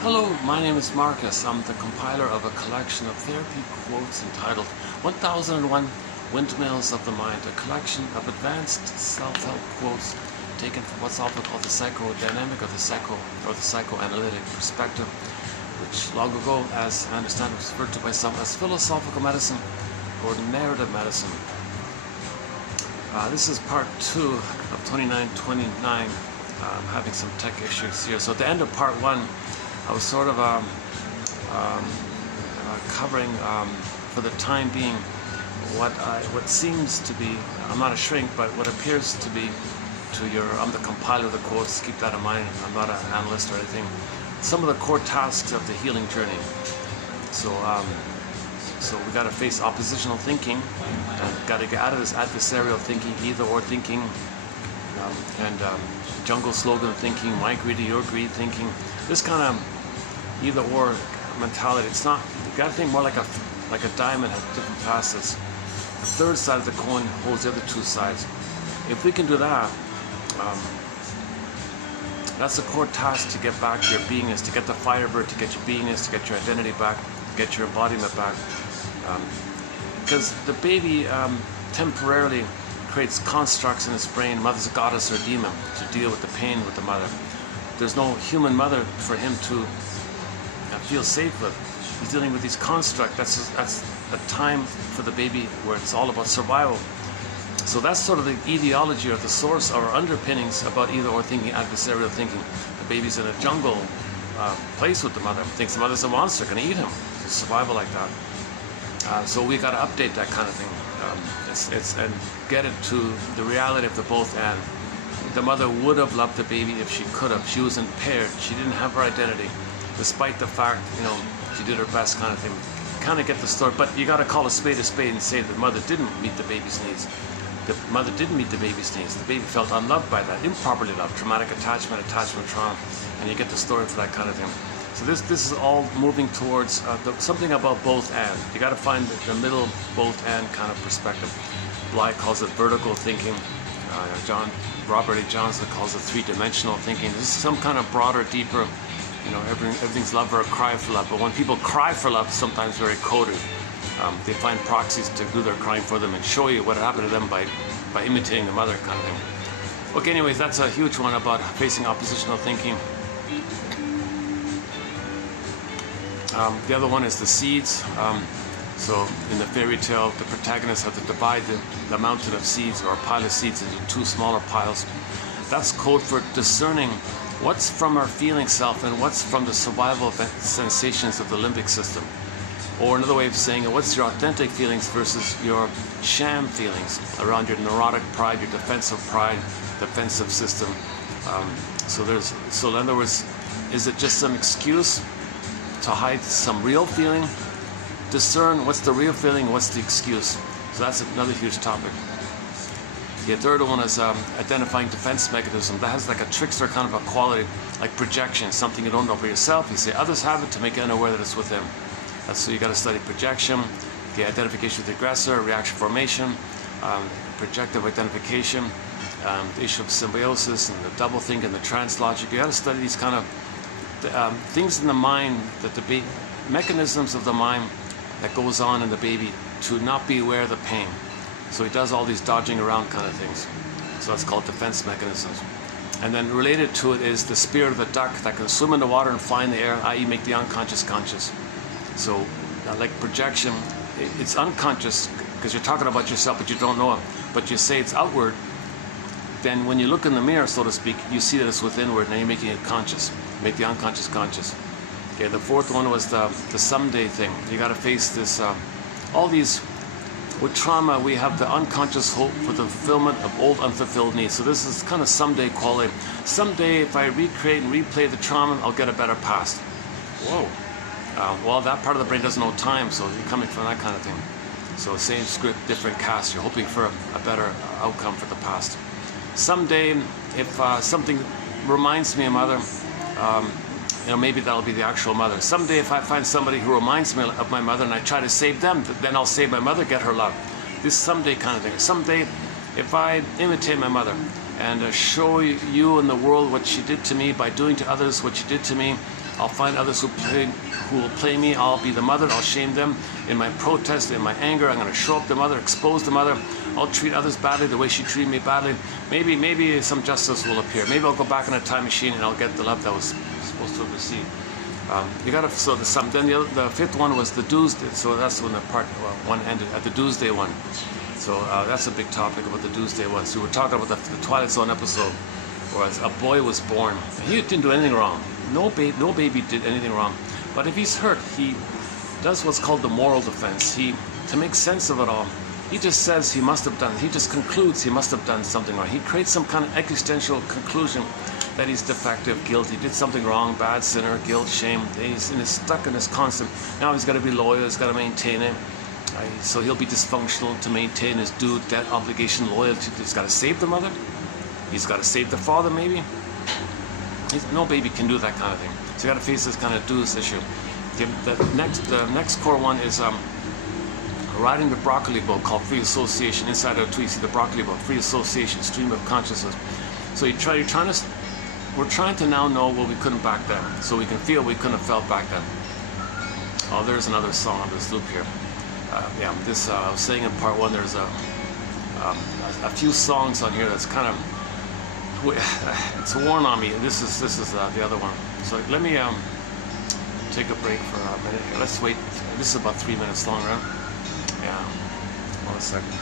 Hello, my name is Marcus. I'm the compiler of a collection of therapy quotes entitled 1001 Windmills of the Mind, a collection of advanced self-help quotes taken from what's often called the psychodynamic or the psychoanalytic perspective, which long ago, as I understand, was referred to by some as philosophical medicine or narrative medicine. This is part 2 of 2929. I'm having some tech issues here. So at the end of part 1, I was sort of covering, for the time being, what seems to be, I'm not a shrink, but what appears to be I'm the compiler of the quotes, keep that in mind, I'm not an analyst or anything, some of the core tasks of the healing journey. So we got to face oppositional thinking, and got to get out of this adversarial thinking, either or thinking, and jungle slogan thinking, my greedy, your greed thinking, this kind of either or mentality. It's not, you got to think more like a diamond has different facets. The third side of the coin holds the other two sides. If we can do that, that's the core task to get back your beingness, to get the firebird, to get your beingness, to get your identity back, to get your embodiment back. Because the baby temporarily creates constructs in his brain, mother's a goddess or demon, to deal with the pain with the mother. There's no human mother for him to feel safe with. He's dealing with these constructs. That's a time for the baby where it's all about survival. So that's sort of the ideology or the source or underpinnings about either or thinking, adversarial thinking. The baby's in a jungle place with the mother, thinks the mother's a monster, gonna eat him. It's survival like that. So we got to update that kind of thing. And get it to the reality of the both and. The mother would have loved the baby if she could have. She was impaired. She didn't have her identity, despite the fact, she did her best kind of thing. Kind of get the story, but you got to call a spade and say that the mother didn't meet the baby's needs. The mother didn't meet the baby's needs. The baby felt unloved by that, improperly loved, traumatic attachment trauma, and you get the story for that kind of thing. So this is all moving towards something about both and. You got to find the middle both and kind of perspective. Bly calls it vertical thinking. Robert A. Johnson calls it three-dimensional thinking. This is some kind of broader, deeper, everything's love or a cry for love. But when people cry for love, sometimes very coded. They find proxies to do their crying for them and show you what happened to them by imitating the mother kind of thing. Okay, anyways, that's a huge one about facing oppositional thinking. The other one is the seeds. So in the fairy tale, the protagonists have to divide the mountain of seeds or a pile of seeds into two smaller piles. That's code for discerning what's from our feeling self and what's from the survival sensations of the limbic system. Or another way of saying it, what's your authentic feelings versus your sham feelings around your neurotic pride, your defensive system. So in other words, is it just some excuse to hide some real feeling? Discern what's the real feeling, what's the excuse. So that's another huge topic. The third one is identifying defense mechanism. That has like a trickster kind of a quality, like projection, something you don't know for yourself. You say others have it to make you unaware that it's with them. So you got to study projection, the identification with the aggressor, reaction formation, projective identification, the issue of symbiosis and the doublethink and the trance logic. You got to study these kind of things in the mind, that mechanisms of the mind that goes on in the baby to not be aware of the pain. So he does all these dodging around kind of things. So that's called defense mechanisms. And then related to it is the spirit of the duck that can swim in the water and fly in the air, i.e. make the unconscious conscious. So like projection, it's unconscious because you're talking about yourself but you don't know it. But you say it's outward, then when you look in the mirror, so to speak, you see that it's withinward and then you're making it conscious. Make the unconscious conscious. Okay, the fourth one was the someday thing. You got to face this, all these, with trauma, we have the unconscious hope for the fulfillment of old unfulfilled needs. So this is kind of someday quality. Someday, if I recreate and replay the trauma, I'll get a better past. Whoa. Well, that part of the brain doesn't know time, so you're coming from that kind of thing. So same script, different cast. You're hoping for a better outcome for the past. Someday, if something reminds me of mother, maybe that'll be the actual mother. Someday, if I find somebody who reminds me of my mother and I try to save them, then I'll save my mother, get her love. This someday kind of thing. Someday, if I imitate my mother and show you and the world what she did to me by doing to others what she did to me, I'll find others who will play me. I'll be the mother. I'll shame them. In my protest, in my anger, I'm going to show up the mother, expose the mother. I'll treat others badly the way she treated me badly. Maybe some justice will appear. Maybe I'll go back in a time machine and I'll get the love that was supposed to have received. You got to, so the sum. Then the fifth one was the Doomsday. So that's when the part one ended at the Doomsday one. So that's a big topic about the Doomsday one. So we're talking about the Twilight Zone episode, where a boy was born. He didn't do anything wrong. No baby did anything wrong. But if he's hurt, he does what's called the moral defense. To make sense of it all, he just says he must have done. He just concludes he must have done something wrong. He creates some kind of existential conclusion that he's defective, guilty, did something wrong, bad, sinner, guilt, shame. He's stuck in this constant. Now he's got to be loyal. He's got to maintain it. So he'll be dysfunctional to maintain his due, debt, obligation, loyalty. He's got to save the mother. He's got to save the father, maybe. No baby can do that kind of thing. So you got to face this kind of dues issue. The next core one is riding the broccoli boat, called free association. Inside of two, you see the broccoli boat, free association, stream of consciousness. So we're trying to now know what we couldn't back then, so we can feel we couldn't have felt back then. Oh, there's another song on this loop here. I was saying in part one, there's a few songs on here that's kind of, it's worn on me. This is the other one. So let me take a break for a minute here. Let's wait. This is about 3 minutes long, right? Yeah. Hold on a second.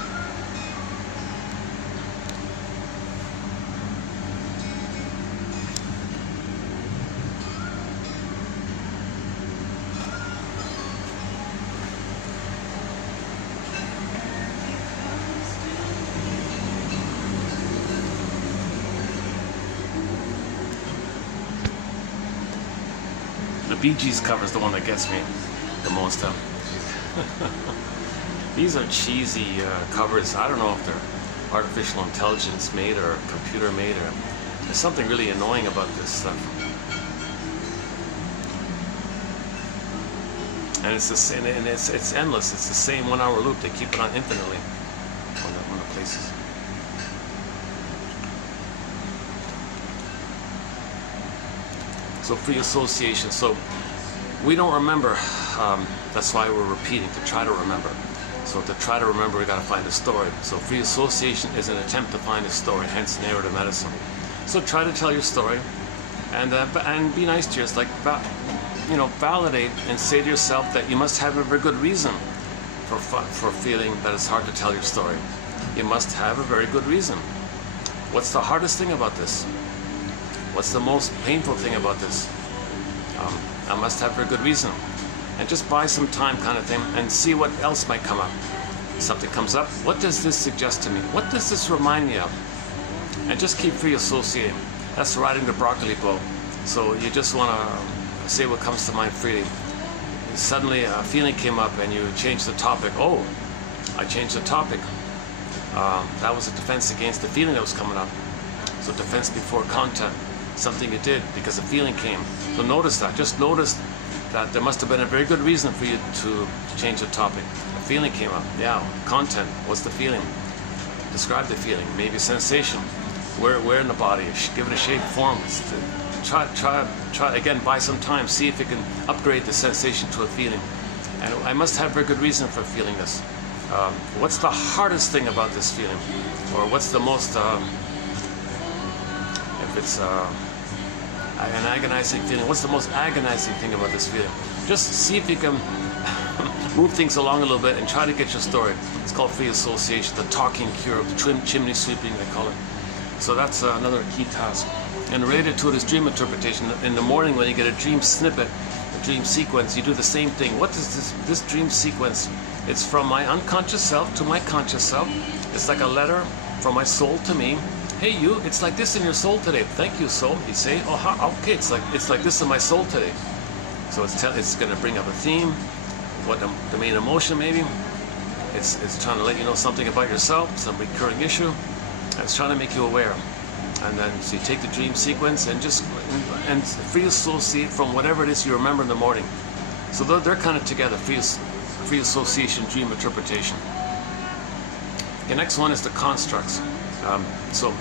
The Bee Gees cover is the one that gets me the most. These are cheesy covers. I don't know if they're artificial intelligence made or computer made, or there's something really annoying about this stuff. And it's endless. It's the same 1 hour loop. They keep it on infinitely on the places. So free association. So we don't remember. That's why we're repeating, to try to remember. So to try to remember, we got to find a story. So free association is an attempt to find a story, hence narrative medicine. So try to tell your story, and be nice to yourself. Like, validate and say to yourself that you must have a very good reason for feeling that it's hard to tell your story. You must have a very good reason. What's the hardest thing about this? What's the most painful thing about this? I must have a very good reason. And just buy some time, kind of thing, and see what else might come up. Something comes up. What does this suggest to me? What does this remind me of? And just keep free associating. That's riding the broccoli boat. So you just want to say what comes to mind freely. Suddenly a feeling came up and you changed the topic. Oh, I changed the topic. That was a defense against the feeling that was coming up. So defense before content. Something you did because a feeling came. So notice that. Just notice that there must have been a very good reason for you to change the topic. A feeling came up. Yeah. Content. What's the feeling? Describe the feeling. Maybe sensation. Where in the body? Give it a shape, form. Try again. Buy some time. See if you can upgrade the sensation to a feeling. And I must have very good reason for feeling this. What's the hardest thing about this feeling? Or what's the most if it's an agonizing feeling, what's the most agonizing thing about this feeling? Just see if you can move things along a little bit and try to get your story. It's called free association, the talking cure, the chimney sweeping, they call it. So that's another key task. And related to it is dream interpretation. In the morning when you get a dream snippet, a dream sequence, you do the same thing. What is this dream sequence? It's from my unconscious self to my conscious self. It's like a letter from my soul to me. Hey you, it's like this in your soul today. Thank you, soul. You say, oh, okay, it's like this in my soul today. So it's going to bring up a theme, what the main emotion maybe. It's trying to let you know something about yourself, some recurring issue, and it's trying to make you aware. And then so you take the dream sequence and just free associate from whatever it is you remember in the morning. So they're kind of together, free association, dream interpretation. The next one is the constructs. So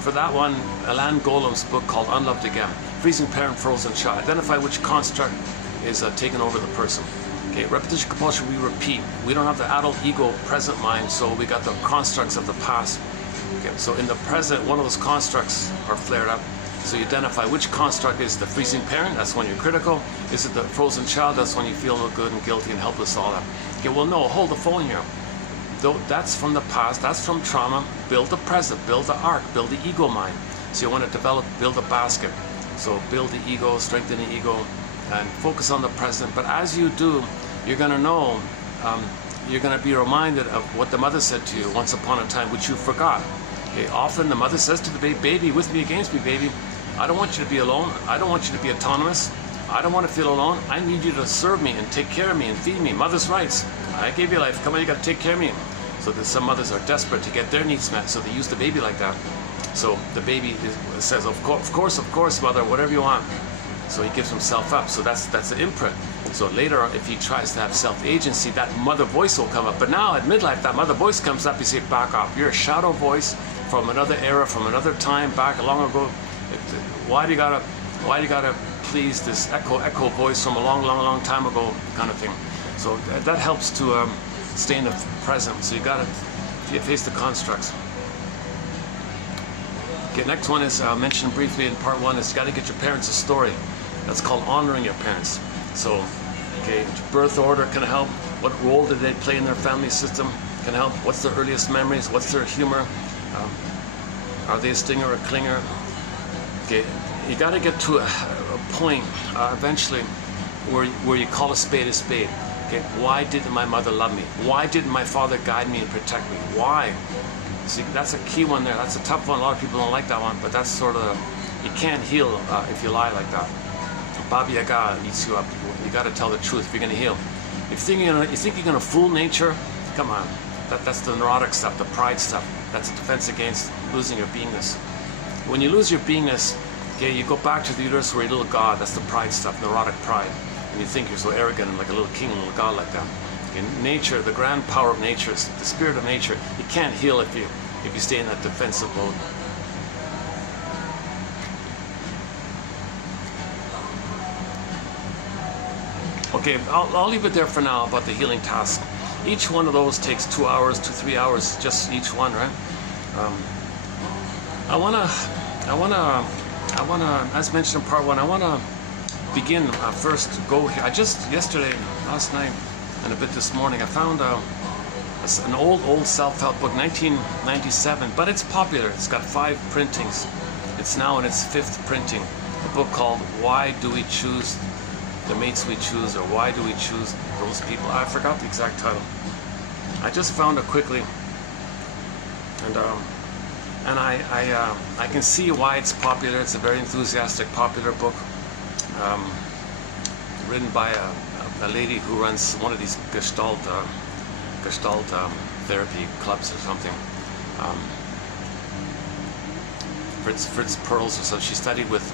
For that one, Alan Golem's book called Unloved Again, Freezing Parent, Frozen Child. Identify which construct is taking over the person. Okay, repetition, compulsion, we repeat. We don't have the adult ego present mind, so we got the constructs of the past. Okay, so in the present, one of those constructs are flared up. So you identify which construct is the freezing parent, that's when you're critical. Is it the frozen child, that's when you feel no good and guilty and helpless, all that. Okay, well no, hold the phone here. Though that's from the past, that's from trauma. Build the present, build the arc, build the ego mind. So you want to develop, build a basket. So build the ego, strengthen the ego, and focus on the present. But as you do, you're going to know, you're going to be reminded of what the mother said to you once upon a time, which you forgot. Okay, often the mother says to the baby, baby, with me, against me, baby. I don't want you to be alone. I don't want you to be autonomous. I don't want to feel alone. I need you to serve me and take care of me and feed me. Mother's rights. I gave you life. Come on, you got to take care of me. So that some mothers are desperate to get their needs met, so they use the baby like that. So the baby says, of course, mother, whatever you want. So he gives himself up. So that's the imprint. So later, if he tries to have self-agency, that mother voice will come up. But now at midlife, that mother voice comes up. You say, back off. You're a shadow voice from another era, from another time, back long ago. Why do you gotta please this echo voice from a long time ago, kind of thing? So that helps to stay in the present. So you face the constructs. Okay, next one is mentioned briefly in part one, is you got to get your parents a story. That's called honoring your parents. So, okay, birth order can help. What role did they play in their family system can help. What's their earliest memories? What's their humor? Are they a stinger or a clinger? Okay, you got to get to a point eventually where you call a spade a spade. Okay, why didn't my mother love me? Why didn't my father guide me and protect me? Why? See, that's a key one there. That's a tough one. A lot of people don't like that one, but that's sort of, you can't heal if you lie like that. Baba Yaga eats you up. You got to tell the truth if you're going to heal. If you think you're going to fool nature, come on. That's the neurotic stuff, the pride stuff. That's a defense against losing your beingness. When you lose your beingness, okay, you go back to the uterus where you're a little god. That's the pride stuff, neurotic pride. And you think you're so arrogant and like a little king, a little god like that. In nature, the grand power of nature, the spirit of nature, you can't heal if you stay in that defensive mode. Okay, I'll leave it there for now about the healing task. Each one of those takes 2 hours to 3 hours, just each one, right? I wanna, as mentioned in part one, I wanna begin first go here. I just yesterday, last night, and a bit this morning, I found an old self-help book, 1997, but it's popular. It's got 5 printings. It's now in its 5th printing. A book called "Why Do We Choose the Mates We Choose," or "Why Do We Choose Those People?" I forgot the exact title. I just found it quickly, and I can see why it's popular. It's a very enthusiastic, popular book, written by a lady who runs one of these Gestalt therapy clubs or something. Fritz Perls or so. She studied with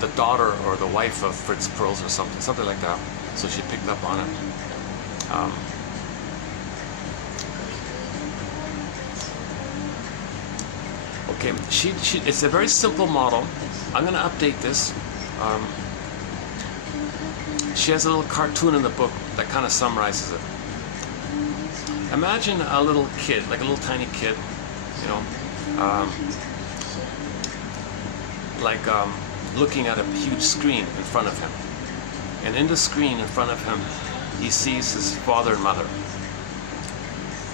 the daughter or the wife of Fritz Perls or something like that. So she picked up on it. Okay, it's a very simple model. I'm going to update this. She has a little cartoon in the book that kind of summarizes it. Imagine a little kid, like a little tiny kid, you know, looking at a huge screen in front of him. And in the screen in front of him, he sees his father and mother.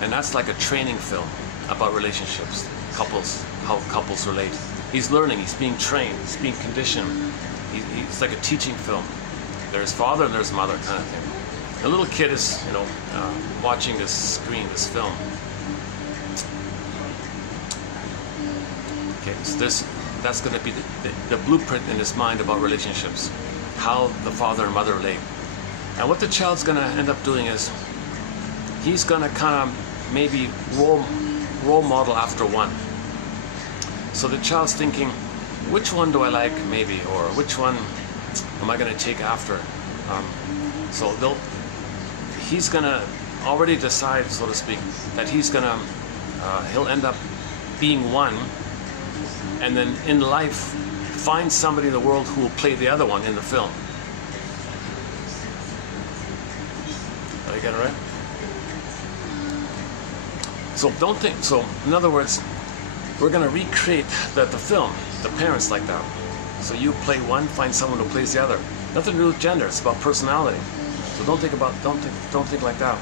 And that's like a training film about relationships, couples, how couples relate. He's learning, he's being trained, he's being conditioned. It's like a teaching film. There's father and there's mother kind of thing. The little kid is, you know, watching this screen, this film. Okay, so that's going to be the blueprint in his mind about relationships, how the father and mother relate. And what the child's going to end up doing is, he's going to kind of maybe role model after one. So the child's thinking, which one do I like, maybe, or which one am I going to take after? So he's going to already decide, so to speak, that he'll end up being one and then in life find somebody in the world who will play the other one in the film. Did I get it right? So don't think, so in other words, we're going to recreate the film, the parents like that. So you play one, find someone who plays the other. Nothing to do with gender, it's about personality. So don't think like that.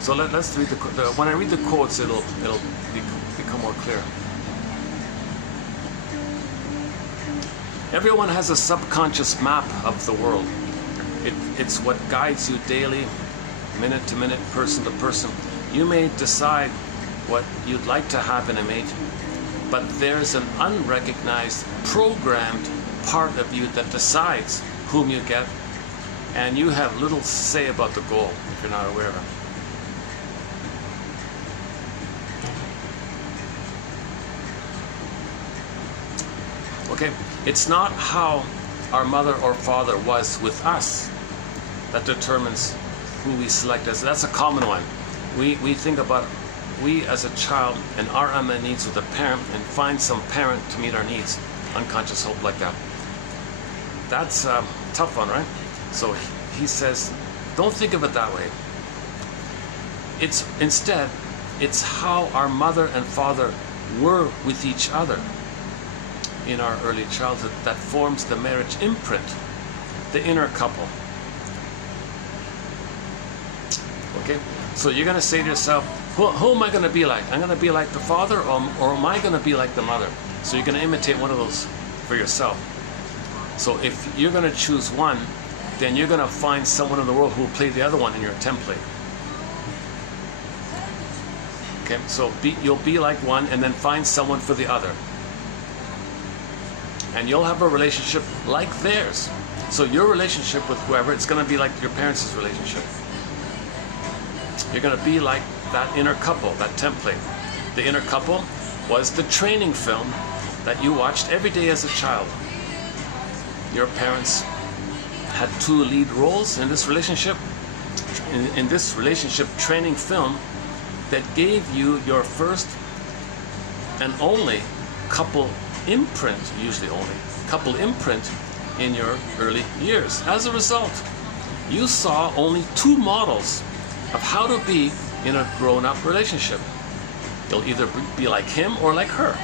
So let's read when I read the quotes, it'll become more clear. Everyone has a subconscious map of the world. It's what guides you daily, minute to minute, person to person. You may decide what you'd like to have in a mate, but there's an unrecognized, programmed part of you that decides whom you get, and you have little say about the goal if you're not aware of it. Okay, it's not how our mother or father was with us that determines who we select as. That's a common one. We think about we as a child and our unmet needs with a parent and find some parent to meet our needs. Unconscious hope like that. That's a tough one, right? So he says, don't think of it that way. Instead, it's how our mother and father were with each other in our early childhood that forms the marriage imprint, the inner couple. Okay, so you're going to say to yourself, who am I going to be like? I'm going to be like the father, or am I going to be like the mother? So you're going to imitate one of those for yourself. So if you're going to choose one, then you're going to find someone in the world who will play the other one in your template. Okay, so you'll be like one and then find someone for the other. And you'll have a relationship like theirs. So your relationship with whoever, it's going to be like your parents' relationship. You're going to be like that inner couple, that template. The inner couple was the training film that you watched every day as a child. Your parents had two lead roles in this relationship. In this relationship training film that gave you your first and only couple imprint, usually only couple imprint in your early years. As a result, you saw only two models of how to be in a grown-up relationship. You'll either be like him or like her.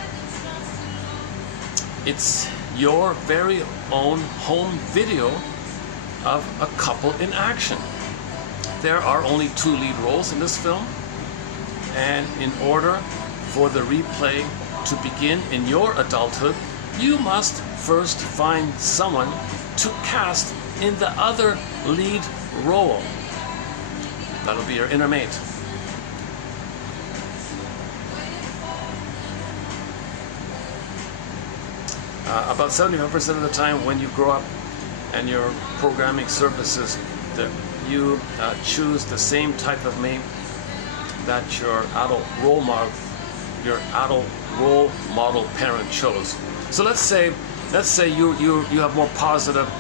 It's your very own home video of a couple in action. There are only two lead roles in this film, and in order for the replay to begin in your adulthood, you must first find someone to cast in the other lead role. That'll be your inner mate. About 75% of the time when you grow up and your programming surfaces, you choose the same type of mate that your adult role model parent chose. So let's say you have more positive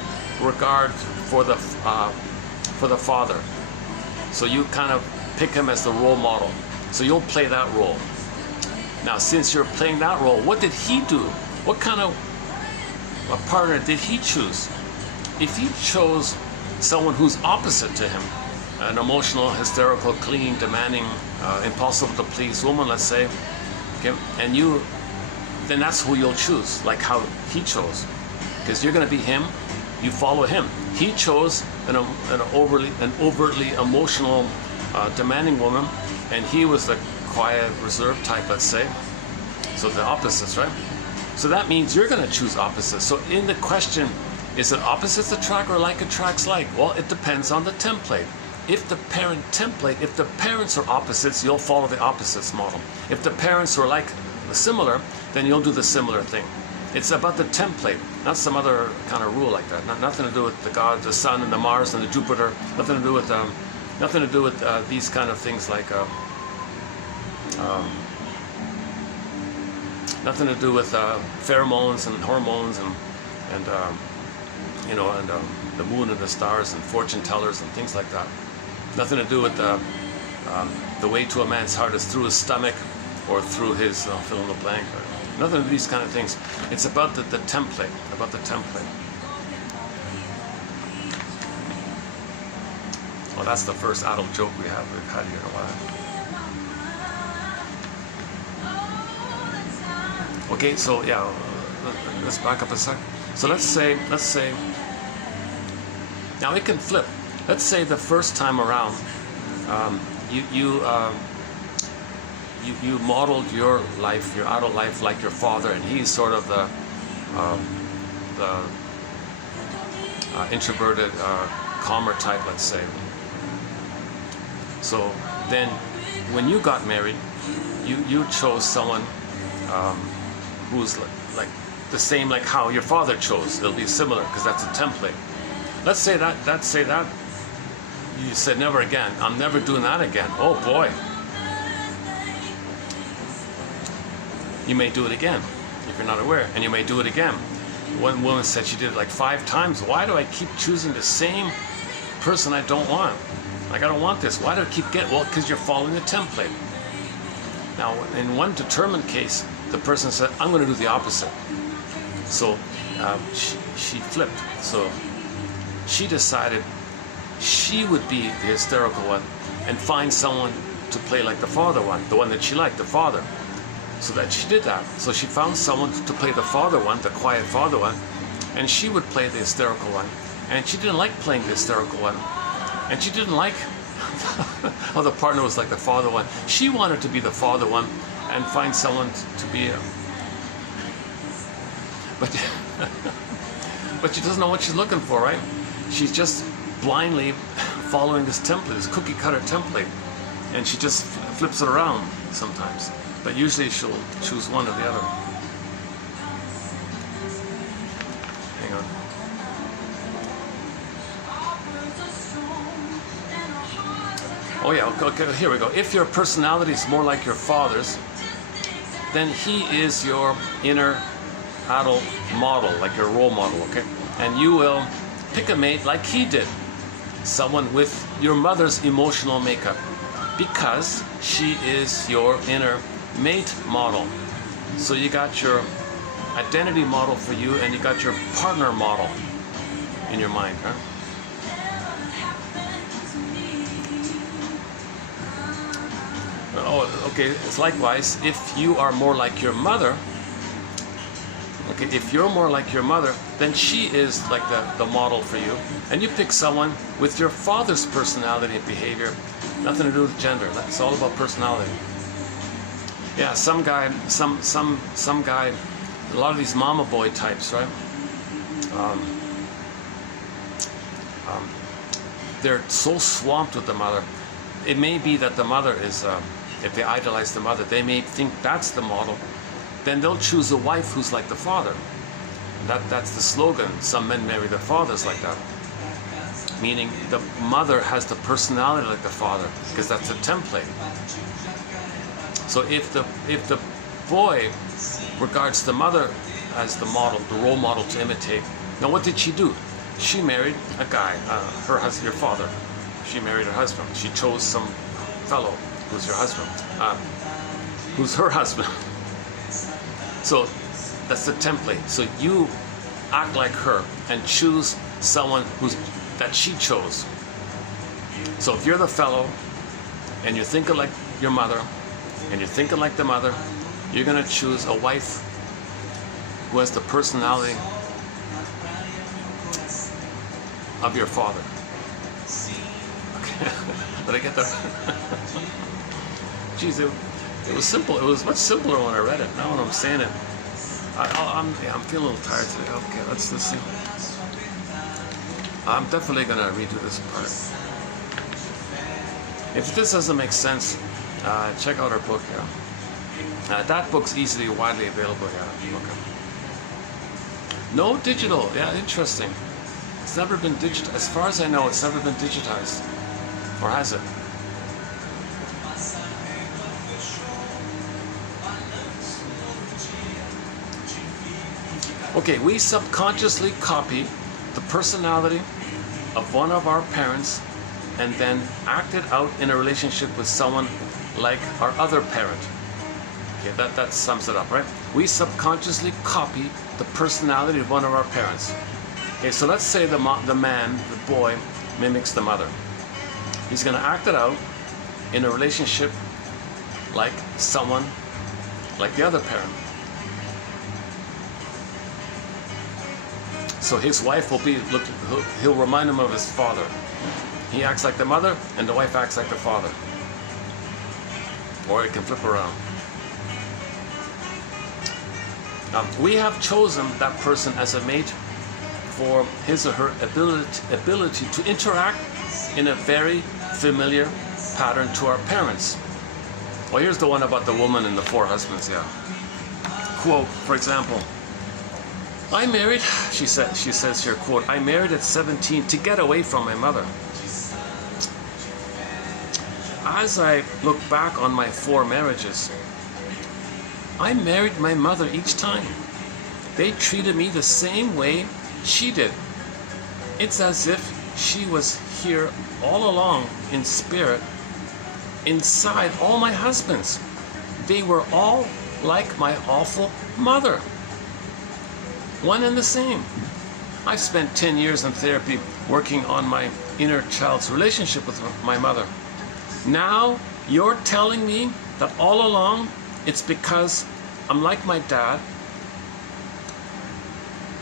regard for the father. So you kind of pick him as the role model. So you'll play that role. Now, since you're playing that role, what did he do? What kind of a partner did he choose? If he chose someone who's opposite to him, an emotional, hysterical, clingy, demanding, impossible to please woman, let's say, okay, and then that's who you'll choose, like how he chose, because you're going to be him. You follow him. He chose an overtly emotional, demanding woman, and he was the quiet, reserved type, let's say. So the opposites, right? So that means you're going to choose opposites. So in the question, is it opposites attract or like attracts like? Well, it depends on the template. If the parents are opposites, you'll follow the opposites model. If the parents are like similar, then you'll do the similar thing. It's about the template, not some other kind of rule like that. Nothing to do with the God, the Sun, and the Mars, and the Jupiter. Nothing to do with these kind of things like nothing to do with pheromones and hormones and you know, and the moon and the stars and fortune tellers and things like that. Nothing to do with the way to a man's heart is through his stomach or through his fill in the blank. Nothing of these kind of things. It's about the template, about the template. Well, that's the first adult joke we've had here in a while. Okay, so yeah, let's back up a sec. So let's say, now it can flip. Let's say the first time around, you modeled your life, your adult life, like your father, and he's sort of the introverted, calmer type, let's say. So then, when you got married, you chose someone who's like the same, like how your father chose. It'll be similar because that's a template. Let's say that you said never again. I'm never doing that again. Oh boy. You may do it again if you're not aware, and you may do it again. One woman said she did it like 5 times. Why do I keep choosing the same person I don't want? Like, I don't want this. Why do I keep getting? Well, because you're following the template. Now, in one determined case, the person said, I'm going to do the opposite. So she flipped. So she decided she would be the hysterical one and find someone to play like the father one, the one that she liked, the father. So that she did that. So she found someone to play the father one, the quiet father one, and she would play the hysterical one. And she didn't like playing the hysterical one. And she didn't like how the partner was like the father one. She wanted to be the father one and find someone to be a... But she doesn't know what she's looking for, right? She's just blindly following this template, this cookie cutter template. And she just flips it around sometimes. But usually she'll choose one or the other. Hang on. Oh yeah, okay, here we go. If your personality is more like your father's, then he is your inner adult model, like your role model, okay? And you will pick a mate like he did, someone with your mother's emotional makeup, because she is your inner mate model. So you got your identity model for you, and you got your partner model in your mind, huh? Oh, okay, it's likewise, if you are more like your mother, okay, if you're more like your mother, then she is like the model for you. And you pick someone with your father's personality and behavior, nothing to do with gender. It's all about personality. Yeah, some guy, a lot of these mama boy types, right? They're so swamped with the mother. It may be that the mother is, if they idolize the mother, they may think that's the model. Then they'll choose a wife who's like the father. That's the slogan. Some men marry their fathers like that. Meaning the mother has the personality like the father, because that's a template. So if the boy regards the mother as the model, the role model to imitate, now what did she do? She married a guy, her husband, your father. She married her husband. She chose some fellow who's your husband, who's her husband. So that's the template. So you act like her and choose someone that she chose. So if you're the fellow and you're thinking like your mother and you're thinking like the mother, you're going to choose a wife who has the personality of your father. Okay, did I get that? Jeez, it was simple. It was much simpler when I read it. Now when I'm saying it, I'm feeling a little tired today. Okay, let's see. I'm definitely going to redo this part. If this doesn't make sense, check out our book. Yeah. That book's easily, widely available. Yeah. Okay. No digital. Yeah, interesting. It's never been digitized. As far as I know, it's never been digitized. Or has it? Okay, we subconsciously copy the personality of one of our parents and then act it out in a relationship with someone like our other parent. Okay, that sums it up, right? We subconsciously copy the personality of one of our parents. Okay, so let's say the man, the boy, mimics the mother. He's going to act it out in a relationship like someone like the other parent. So his wife will be, he'll remind him of his father. He acts like the mother, and the wife acts like the father. Or it can flip around. We have chosen that person as a mate for his or her ability to interact in a very familiar pattern to our parents. Well, here's the one about the woman and the 4 husbands, yeah. Quote, for example, I married, she says here, quote, I married at 17 to get away from my mother. As I look back on my 4 marriages, I married my mother each time. They treated me the same way she did. It's as if she was here all along in spirit, inside all my husbands. They were all like my awful mother. One and the same. I've spent 10 years in therapy working on my inner child's relationship with my mother. Now you're telling me that all along it's because I'm like my dad.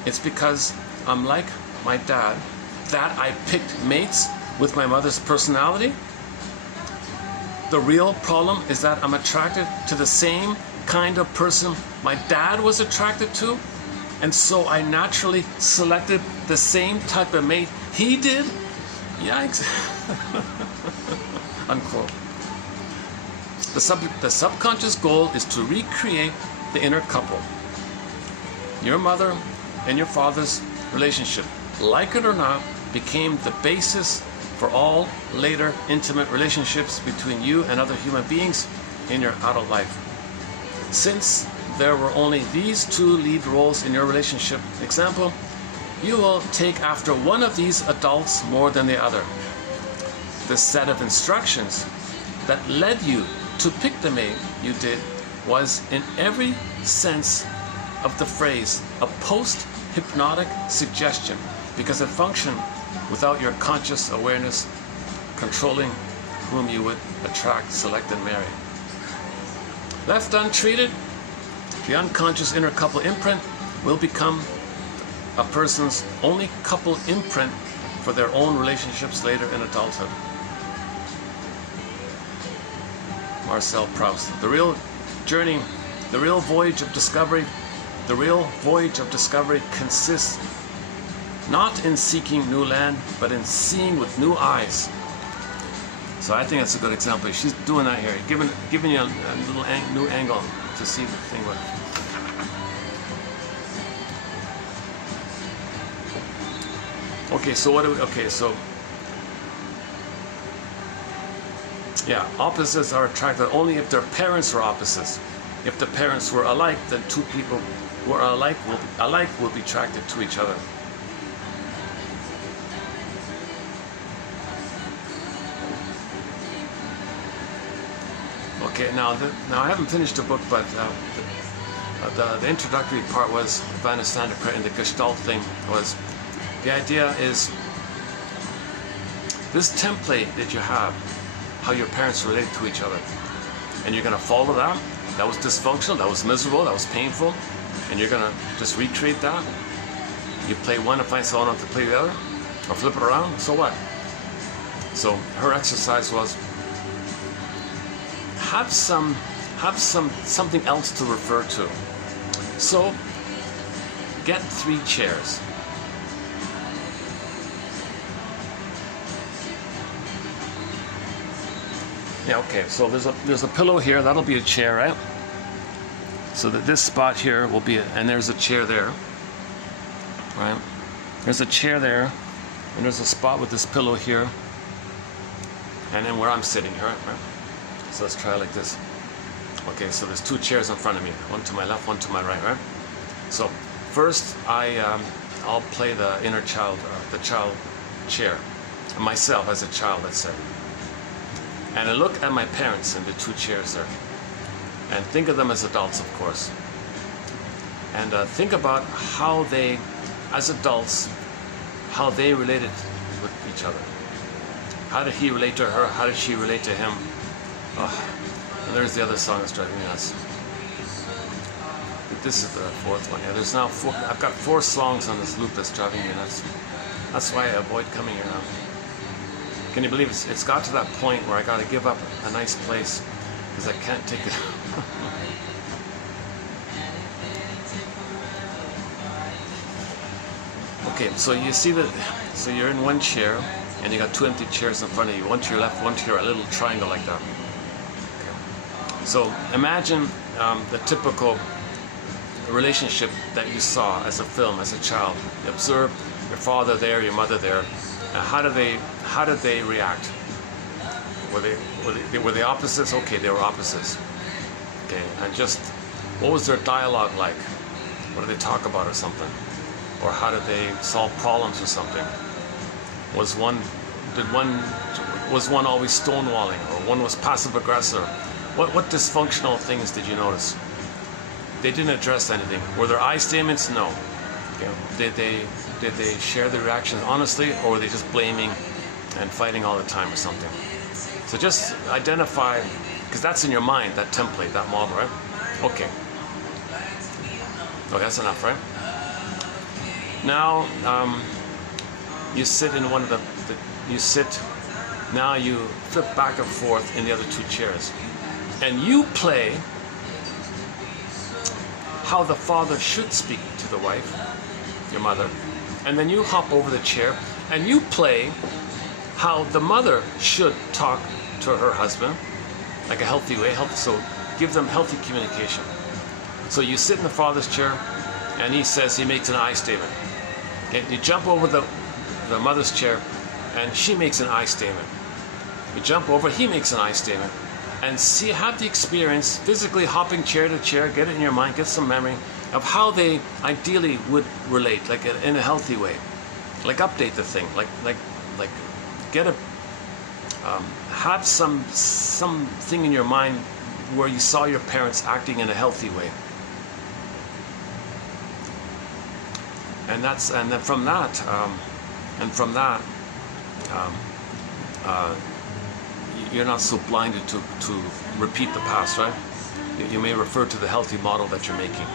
It's because I'm like my dad that I picked mates with my mother's personality? The real problem is that I'm attracted to the same kind of person my dad was attracted to, and so I naturally selected the same type of mate he did? Yikes. Unquote. The subconscious goal is to recreate the inner couple. Your mother and your father's relationship, like it or not, became the basis for all later intimate relationships between you and other human beings in your adult life. Since there were only these 2 lead roles in your relationship, example, you will take after one of these adults more than the other. The set of instructions that led you to pick the mate you did was, in every sense of the phrase, a post-hypnotic suggestion, because it functioned without your conscious awareness controlling whom you would attract, select, and marry. Left untreated, the unconscious inner couple imprint will become a person's only couple imprint for their own relationships later in adulthood. Marcel Proust. The real journey, the real voyage of discovery consists not in seeking new land, but in seeing with new eyes. So I think that's a good example. She's doing that here, giving you a little new angle to see the thing with. Okay, so what do we, okay, so yeah, opposites are attracted only if their parents are opposites. If the parents were alike, then 2 people who are alike will be attracted to each other. Okay, now I haven't finished the book, but the introductory part was, if I understand it correctly, the Gestalt thing was, the idea is this template that you have, how your parents relate to each other, and you're going to follow that. That was dysfunctional, that was miserable, that was painful, and you're going to just recreate that. You play one and find someone else to play the other, or flip it around, so what? So her exercise was, have something else to refer to. So get 3 chairs. Yeah, okay, so there's a pillow here, that'll be a chair, right? So that this spot here will be and there's a chair there, right? There's a chair there, and there's a spot with this pillow here, and then where I'm sitting here, right? So let's try it like this. Okay, so there's 2 chairs in front of me, one to my left, one to my right, right? So first I I'll play the inner child, the child chair, myself as a child, let's say. And I look at my parents in the two chairs there, and think of them as adults, of course. And think about how they, as adults, how they related with each other. How did he relate to her? How did she relate to him? Oh, and there's the other song that's driving me nuts. This is the fourth one. Yeah, there's now four. I've got 4 songs on this loop that's driving me nuts. That's why I avoid coming here now. Can you believe it's got to that point where I got to give up a nice place because I can't take it. Okay, so you see that. So you're in one chair, and you got 2 empty chairs in front of you. One to your left, one to your right, a little triangle like that. Okay. So imagine the typical relationship that you saw as a film, as a child. You observe your father there, your mother there. How did they react? Were they opposites? Okay, they were opposites. Okay, and just what was their dialogue like? What did they talk about or something? Or how did they solve problems or something? Was one always stonewalling, or one was passive aggressor? What dysfunctional things did you notice? They didn't address anything. Were there I statements? No. Okay. Did they share their reactions honestly, or were they just blaming and fighting all the time or something? So just identify, because that's in your mind, that template, that model, right? Okay. Okay, that's enough, right? Now you sit in one of now you flip back and forth in the other 2 chairs, and you play how the father should speak to the wife, your mother, and then you hop over the chair and you play how the mother should talk to her husband, like a healthy way, so give them healthy communication. So you sit in the father's chair, and he makes an I statement. Okay, you jump over the mother's chair, and she makes an I statement. You jump over, he makes an I statement. And have the experience, physically hopping chair to chair, get it in your mind, get some memory of how they ideally would relate, like in a healthy way. Like update the thing, like get a, have something in your mind where you saw your parents acting in a healthy way. And then from that, you're not so blinded to repeat the past, right? You may refer to the healthy model that you're making.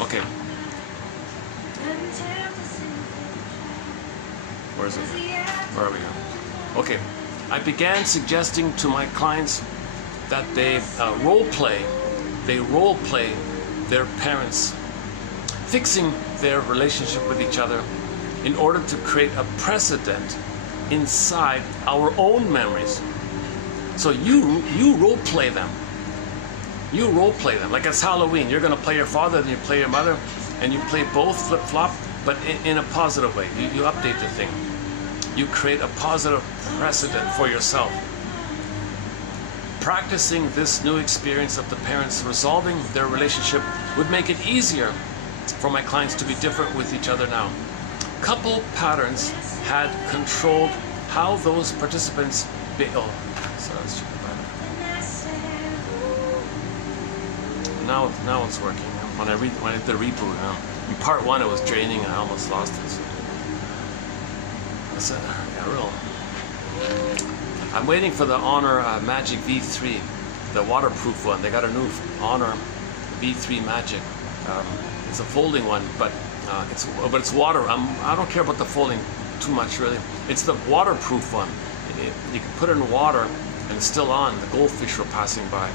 Okay. Where is it? Where are we now? Okay. I began suggesting to my clients that they role play their parents, fixing their relationship with each other in order to create a precedent inside our own memories. So you role play them. You role play them. Like it's Halloween. You're going to play your father, then you play your mother, and you play both flip-flop, but in a positive way. You update the thing. You create a positive precedent for yourself. Practicing this new experience of the parents resolving their relationship would make it easier for my clients to be different with each other now. Couple patterns had controlled how those participants now it's working. When I did the reboot, in part 1 it was draining and I almost lost it. That's real. I'm waiting for the Honor Magic V3, the waterproof one. They got a new Honor V3 Magic. It's a folding one, but it's water. I don't care about the folding too much, really. It's the waterproof one. You can put it in water and it's still on. The goldfish were passing by.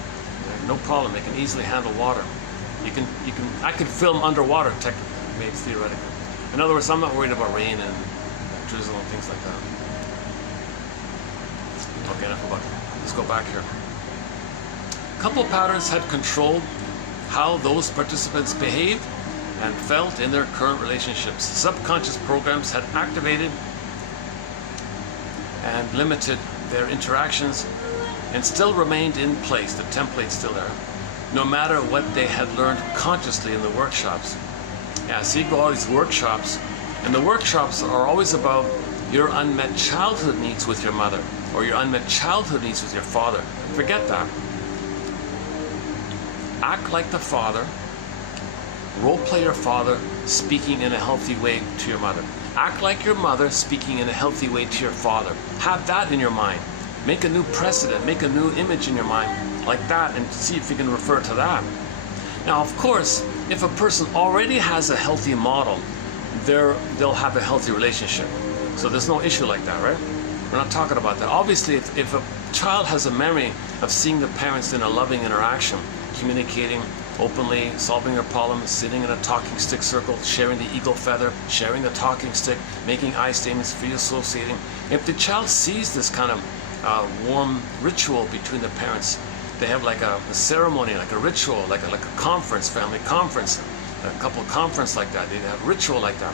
No problem. They can easily handle water. I could film underwater, technically, theoretically. In other words, I'm not worried about rain and drizzle and things like that. Okay, enough about it. Let's go back here. Couple patterns had controlled how those participants behaved and felt in their current relationships. Subconscious programs had activated and limited their interactions and still remained in place, the template's still there, no matter what they had learned consciously in the workshops. Yeah, so you go all these workshops, and the workshops are always about your unmet childhood needs with your mother, or your unmet childhood needs with your father. Forget that. Act like the father. Role play your father speaking in a healthy way to your mother. Act like your mother speaking in a healthy way to your father. Have that in your mind. Make a new precedent, make a new image in your mind like that, and see if you can refer to that. Now, of course, if a person already has a healthy model, they'll have a healthy relationship. So there's no issue like that, right? We're not talking about that. Obviously, if a child has a memory of seeing the parents in a loving interaction, communicating openly, solving their problems, sitting in a talking stick circle, sharing the eagle feather, sharing the talking stick, making I statements, free associating. If the child sees this kind of warm ritual between the parents, they have like a ceremony, like a ritual, like a conference, family conference, a couple conference like that. They have ritual like that.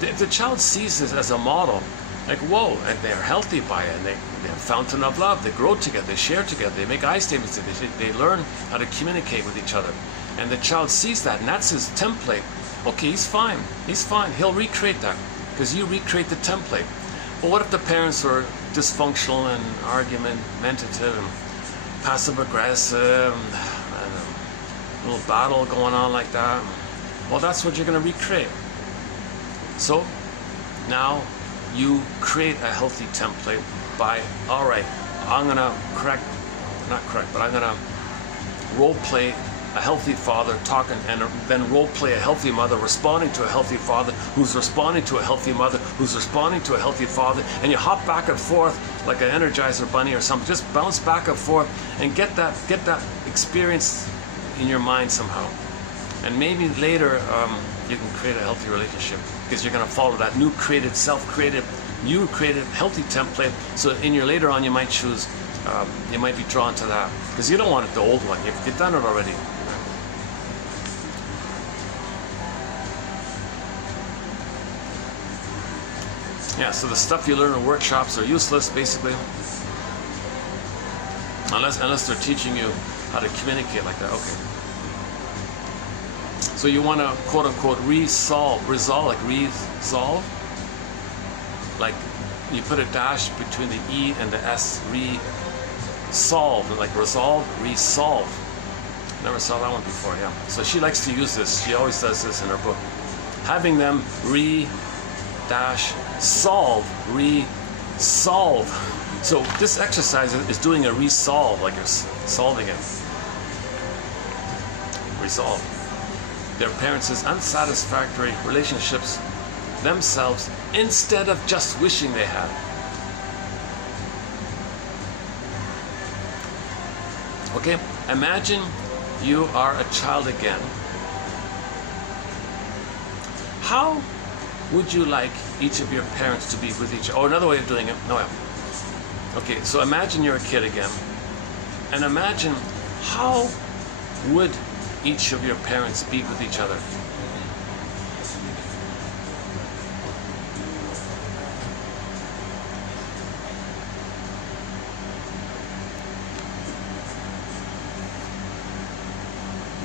If the child sees this as a model, like whoa, and they're healthy by it, and they're a fountain of love. They grow together, they share together, they make I statements, they learn how to communicate with each other. And the child sees that, and that's his template. Okay, he's fine. He'll recreate that because you recreate the template. But what if the parents are dysfunctional and argumentative and passive aggressive and a little battle going on like that? Well, that's what you're going to recreate. So now you create a healthy template by, all right, I'm going to I'm going to role play a healthy father talking, and then role play a healthy mother responding to a healthy father who's responding to a healthy mother who's responding to a healthy father, and you hop back and forth like an Energizer bunny or something. Just bounce back and forth and get that experience in your mind somehow. And maybe later you can create a healthy relationship because you're going to follow that new created, self-created, new created healthy template. So in your later on you might choose, you might be drawn to that because you don't want it the old one. You've done it already. Yeah, so the stuff you learn in workshops are useless, basically, unless they're teaching you how to communicate like that. Okay. So you want to quote unquote resolve, like you put a dash between the E and the S, resolve, like resolve, resolve. Never saw that one before. Yeah. So she likes to use this. She always does this in her book. Having them solve, resolve. So this exercise is doing a resolve, like you're solving it. Resolve. Their parents' unsatisfactory relationships themselves instead of just wishing they had. Okay, imagine you are a child again. How would you like each of your parents to be with each other? Or another way of doing it. No. Okay, so imagine you're a kid again. And imagine how would each of your parents be with each other?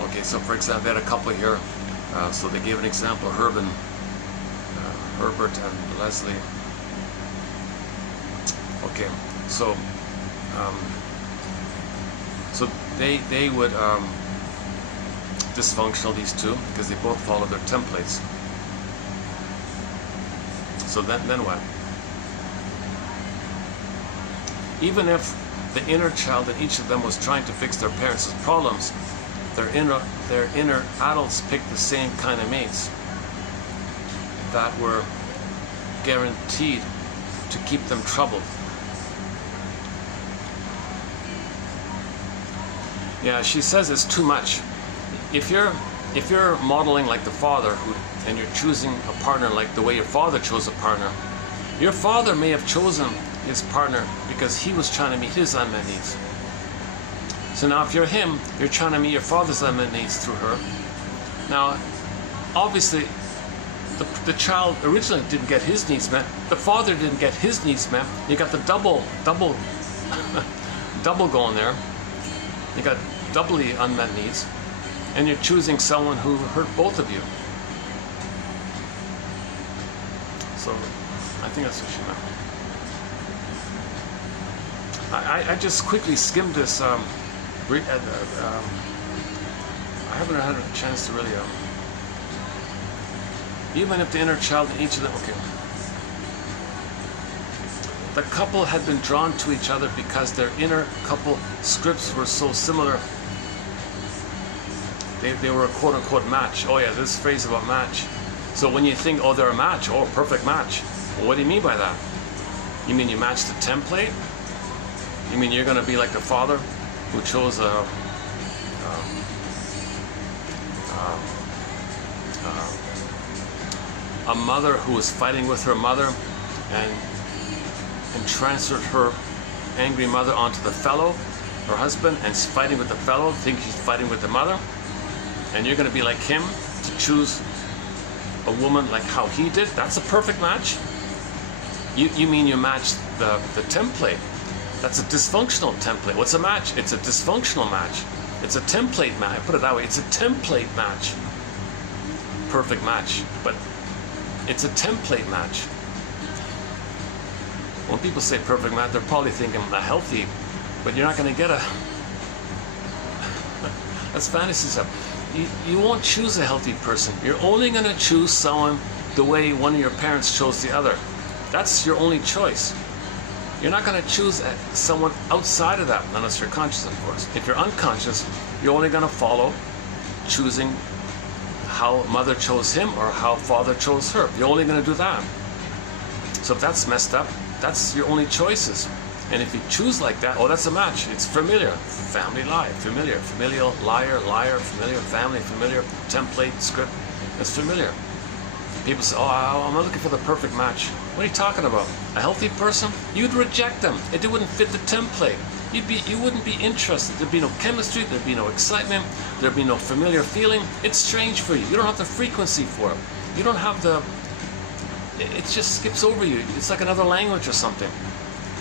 Okay, so for example, they had a couple here. So they gave an example, Herbert and Leslie. Okay, so they would dysfunctional, these two, because they both follow their templates. So then what? Even if the inner child in each of them was trying to fix their parents' problems, their inner adults picked the same kind of mates that were guaranteed to keep them troubled. Yeah, she says it's too much. If you're modeling like the father and you're choosing a partner like the way your father chose a partner, your father may have chosen his partner because he was trying to meet his unmet needs. So now if you're him, you're trying to meet your father's unmet needs through her. Now, obviously, the child originally didn't get his needs met. The father didn't get his needs met. You got the double double going there. You got doubly unmet needs, and you're choosing someone who hurt both of you. So I think that's what she meant. I just quickly skimmed this. I haven't had a chance to really. Even if the inner child in each of them, okay. The couple had been drawn to each other because their inner couple scripts were so similar. They were a quote-unquote match. Oh yeah, this phrase about match. So when you think, oh, they're a match, oh, perfect match. Well, what do you mean by that? You mean you match the template? You mean you're going to be like the father who chose a mother who was fighting with her mother and transferred her angry mother onto the fellow, her husband, and is fighting with the fellow, thinks she's fighting with the mother, and you're going to be like him to choose a woman like how he did? That's a perfect match? You mean you match the template? That's a dysfunctional template. What's a match? It's a dysfunctional match. It's a template match. I put it that way. It's a template match. Perfect match, but it's a template match. When people say perfect match, they're probably thinking a healthy, but you're not going to get a. That's fantasy stuff. You won't choose a healthy person. You're only going to choose someone the way one of your parents chose the other. That's your only choice. You're not going to choose someone outside of that, unless you're conscious, of course. If you're unconscious, you're only going to follow choosing how mother chose him or how father chose her. You're only going to do that. So if that's messed up, that's your only choices. And if you choose like that, oh, that's a match. It's familiar. Family lie, familiar. Familial, liar, liar, familiar, family, familiar, template, script. It's familiar. People say, oh, I'm not looking for the perfect match. What are you talking about? A healthy person? You'd reject them. It wouldn't fit the template. You wouldn't be interested. There'd be no chemistry. There'd be no excitement. There'd be no familiar feeling. It's strange for you. You don't have the frequency for it. You don't have the... It just skips over you. It's like another language or something.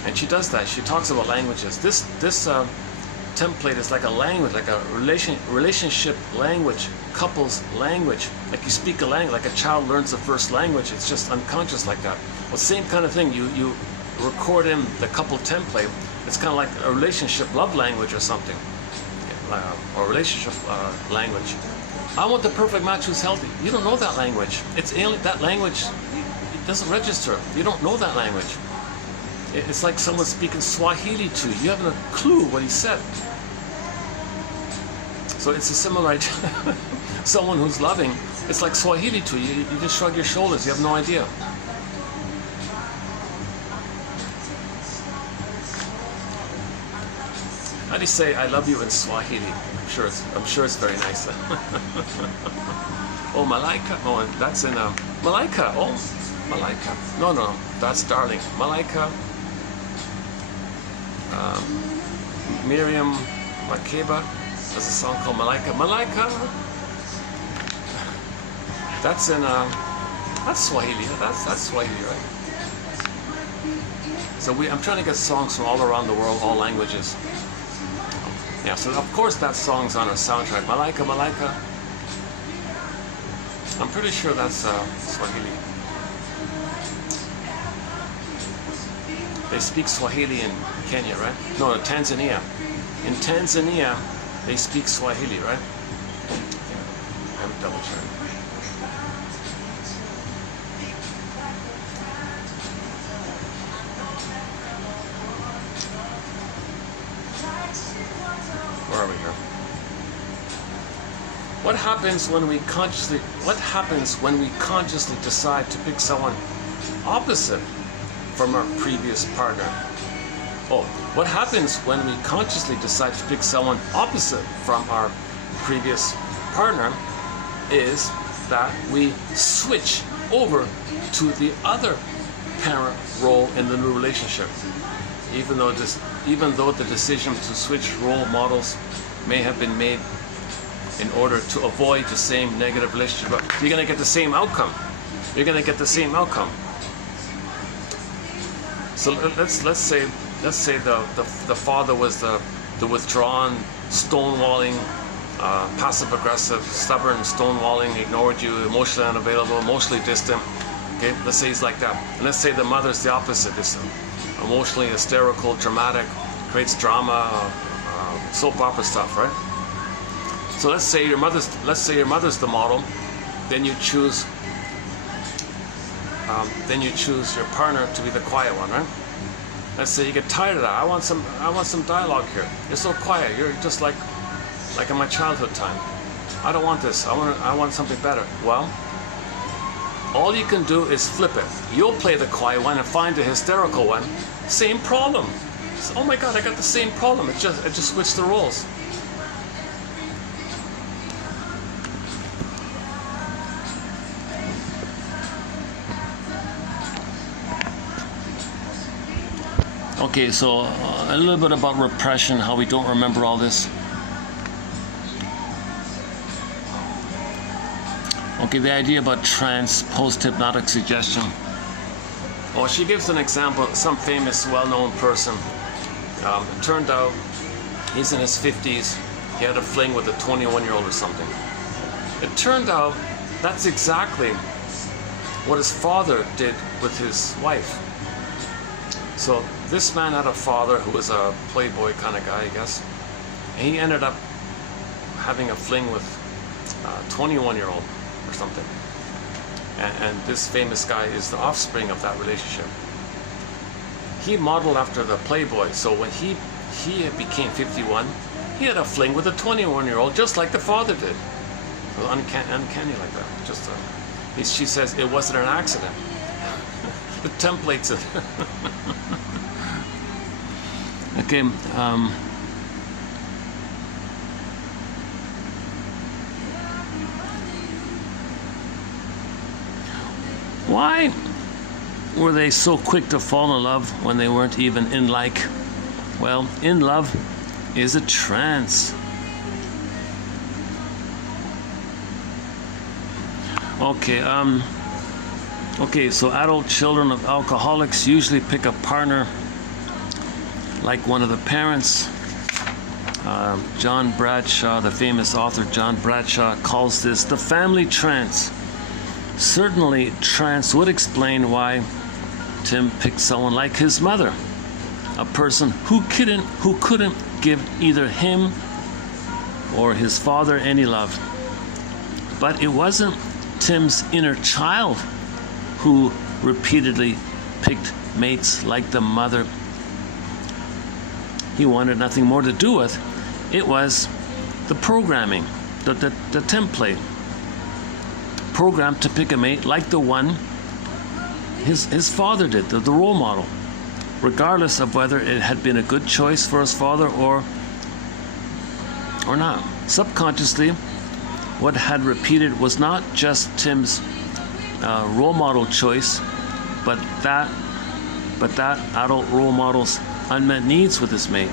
And she does that. She talks about languages. This template is like a language, like a relationship language, couples language. Like you speak a language, like a child learns the first language. It's just unconscious like that. Well, same kind of thing. You record in the couple template. It's kind of like a relationship love language or something, or relationship language. I want the perfect match who's healthy. You don't know that language. It's alien. That language, it doesn't register. You don't know that language. It's like someone speaking Swahili to you. You haven't a clue what he said. So it's a similar idea. Someone who's loving, it's like Swahili to you. You just shrug your shoulders. You have no idea. How do you say "I love you" in Swahili? I'm sure it's very nice. Oh, Malaika. Oh, that's in Malaika. Oh, Malaika. No, that's darling. Malaika. Miriam Makeba has a song called Malaika. Malaika. That's in that's Swahili. That's Swahili, right? So I'm trying to get songs from all around the world, all languages. Yeah, so of course that song's on our soundtrack. Malaika, Malaika. I'm pretty sure that's Swahili. They speak Swahili in Kenya, right? No, Tanzania. In Tanzania, they speak Swahili, right? Yeah, I'm double checking. Where are we here? What happens when we consciously decide to pick someone opposite from our previous partner? Oh, what happens when we consciously decide to pick someone opposite from our previous partner is that we switch over to the other parent role in the new relationship. Even though the decision to switch role models may have been made in order to avoid the same negative relationship, but you're going to get the same outcome. You're going to get the same outcome. So let's say let's say the father was the withdrawn, stonewalling, passive-aggressive, stubborn, stonewalling, ignored you, emotionally unavailable, emotionally distant. Okay, let's say he's like that. And let's say the mother's the opposite, is emotionally hysterical, dramatic, creates drama, soap opera stuff, right? So let's say your mother's the model. Then you choose your partner to be the quiet one, right? Let's say you get tired of that. I want some dialogue here. You're so quiet. You're just like in my childhood time. I don't want this. I want something better. Well, all you can do is flip it. You'll play the quiet one and find the hysterical one. Same problem. So, oh my God, I got the same problem. It just switched the roles. Okay, so a little bit about repression, how we don't remember all this. Okay, the idea about trance, post-hypnotic suggestion. Oh, she gives an example, some famous, well-known person. It turned out he's in his 50s. He had a fling with a 21-year-old or something. It turned out that's exactly what his father did with his wife. So this man had a father who was a playboy kind of guy, I guess. And he ended up having a fling with a 21-year-old or something. And this famous guy is the offspring of that relationship. He modeled after the playboy. So when he became 51, he had a fling with a 21-year-old, just like the father did. It was uncanny like that. Just she says it wasn't an accident. The templates it. Okay. Why were they so quick to fall in love when they weren't even in like? Well, in love is a trance. Okay, so adult children of alcoholics usually pick a partner like one of the parents. John Bradshaw, the famous author John Bradshaw, calls this the family trance. Certainly, trance would explain why Tim picked someone like his mother, a person who couldn't give either him or his father any love. But it wasn't Tim's inner child who repeatedly picked mates like the mother he wanted nothing more to do with. It was the programming, the template. Programmed to pick a mate like the one his father did, the role model, regardless of whether it had been a good choice for his father or not. Subconsciously, what had repeated was not just Tim's role model choice, but that adult role model's unmet needs with his mate.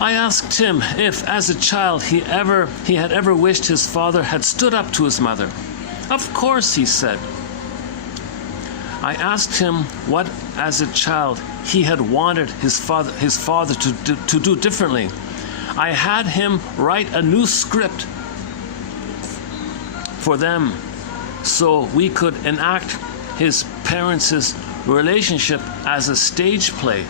I asked Tim if, as a child, he had ever wished his father had stood up to his mother. Of course, he said. I asked him what, as a child, he had wanted his father to do differently. I had him write a new script for them so we could enact his parents' relationship as a stage play.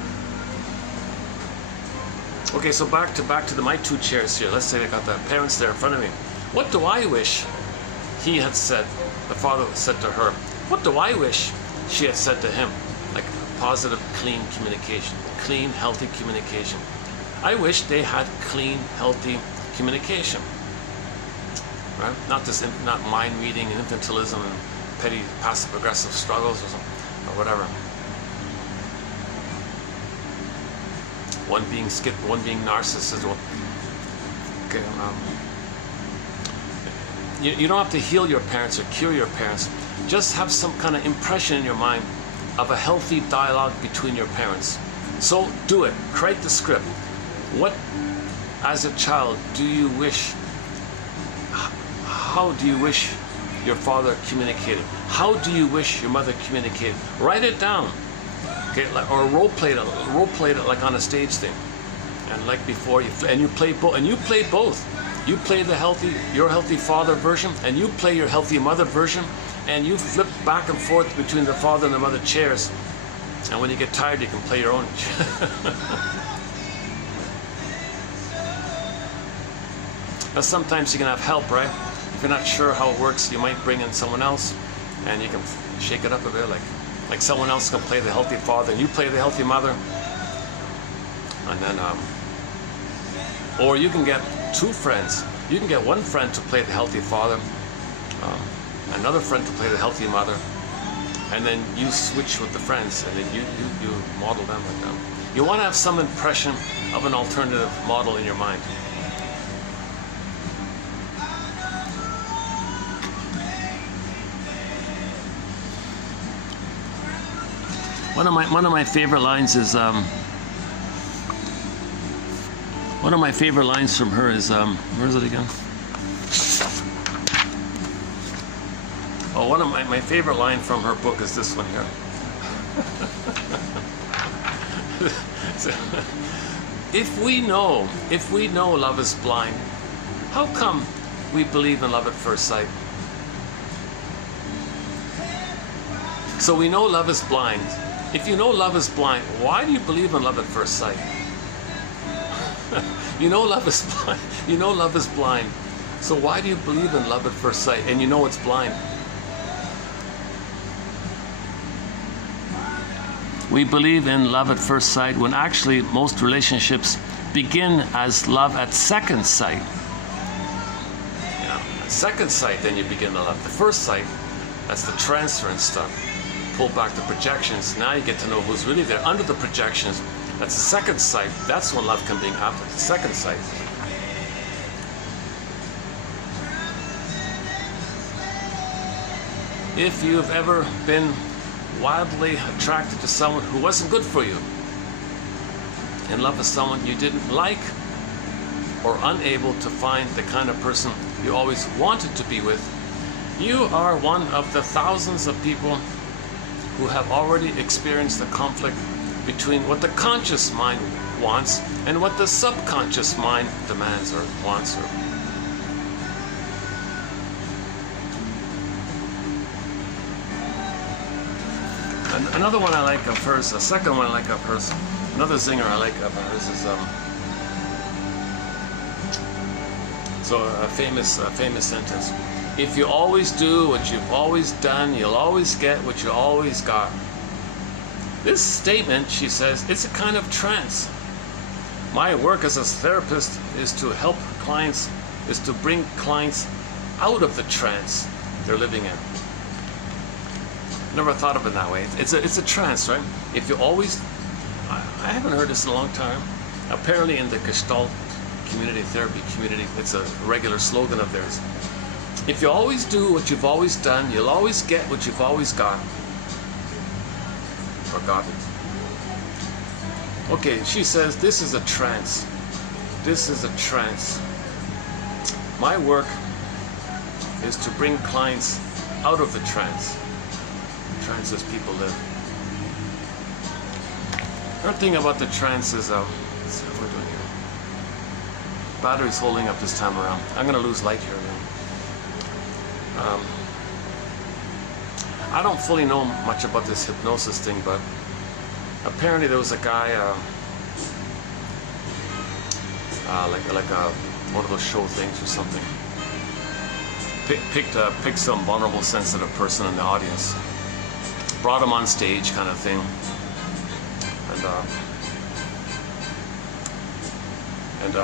Okay, so back to my two chairs here. Let's say I got the parents there in front of me. What do I wish he had said, the father said to her? What do I wish she had said to him? Like positive, clean communication, clean, healthy communication. I wish they had clean, healthy communication. Right? Not mind reading and infantilism and petty passive-aggressive struggles or whatever. One being narcissism. Okay, you don't have to heal your parents or cure your parents. Just have some kind of impression in your mind of a healthy dialogue between your parents. So do it. Create the script. What, as a child, do you wish? How do you wish your father communicated? How do you wish your mother communicated? Write it down. Okay, or role play it like on a stage thing, and like before you play both. You play your healthy father version, and you play your healthy mother version, and you flip back and forth between the father and the mother chairs. And when you get tired, you can play your own. Now sometimes you can have help, right? If you're not sure how it works, you might bring in someone else, and you can shake it up a bit, like someone else can play the healthy father, and you play the healthy mother, and then, or you can get two friends. You can get one friend to play the healthy father, another friend to play the healthy mother, and then you switch with the friends, and then you model them like that. You want to have some impression of an alternative model in your mind. One of my favorite lines is one of my favorite lines from her is where is it again? Oh, one of my favorite line from her book is this one here. So, if we know love is blind, how come we believe in love at first sight? So we know love is blind. If you know love is blind, why do you believe in love at first sight? You know love is blind. You know love is blind. So why do you believe in love at first sight? And you know it's blind. We believe in love at first sight when actually most relationships begin as love at second sight. At second sight, then you begin to love. The first sight, that's the transference stuff. Pull back the projections. Now you get to know who's really there under the projections. That's the second sight. That's when love can be after the second sight. If you've ever been wildly attracted to someone who wasn't good for you, in love with someone you didn't like, or unable to find the kind of person you always wanted to be with, you are one of the thousands of people who have already experienced the conflict between what the conscious mind wants and what the subconscious mind demands or wants. Another one I like of hers, a second one I like of hers, another zinger I like of hers is so a famous sentence. If you always do what you've always done, you'll always get what you always got. This statement, she says, it's a kind of trance. My work as a therapist is to help clients, is to bring clients out of the trance they're living in. Never thought of it that way. It's a trance, right? If you always, I haven't heard this in a long time. Apparently in the Gestalt community, therapy community, it's a regular slogan of theirs. If you always do what you've always done, you'll always get what you've always got. Forgotten. Okay, she says, this is a trance. This is a trance. My work is to bring clients out of the trance. Trances people live. Another thing about the trance is, what we're doing here. Battery's holding up this time around. I'm going to lose light here now. I don't fully know much about this hypnosis thing, but apparently there was a guy, one of those show things or something. Picked some vulnerable, sensitive person in the audience, brought him on stage, kind of thing, and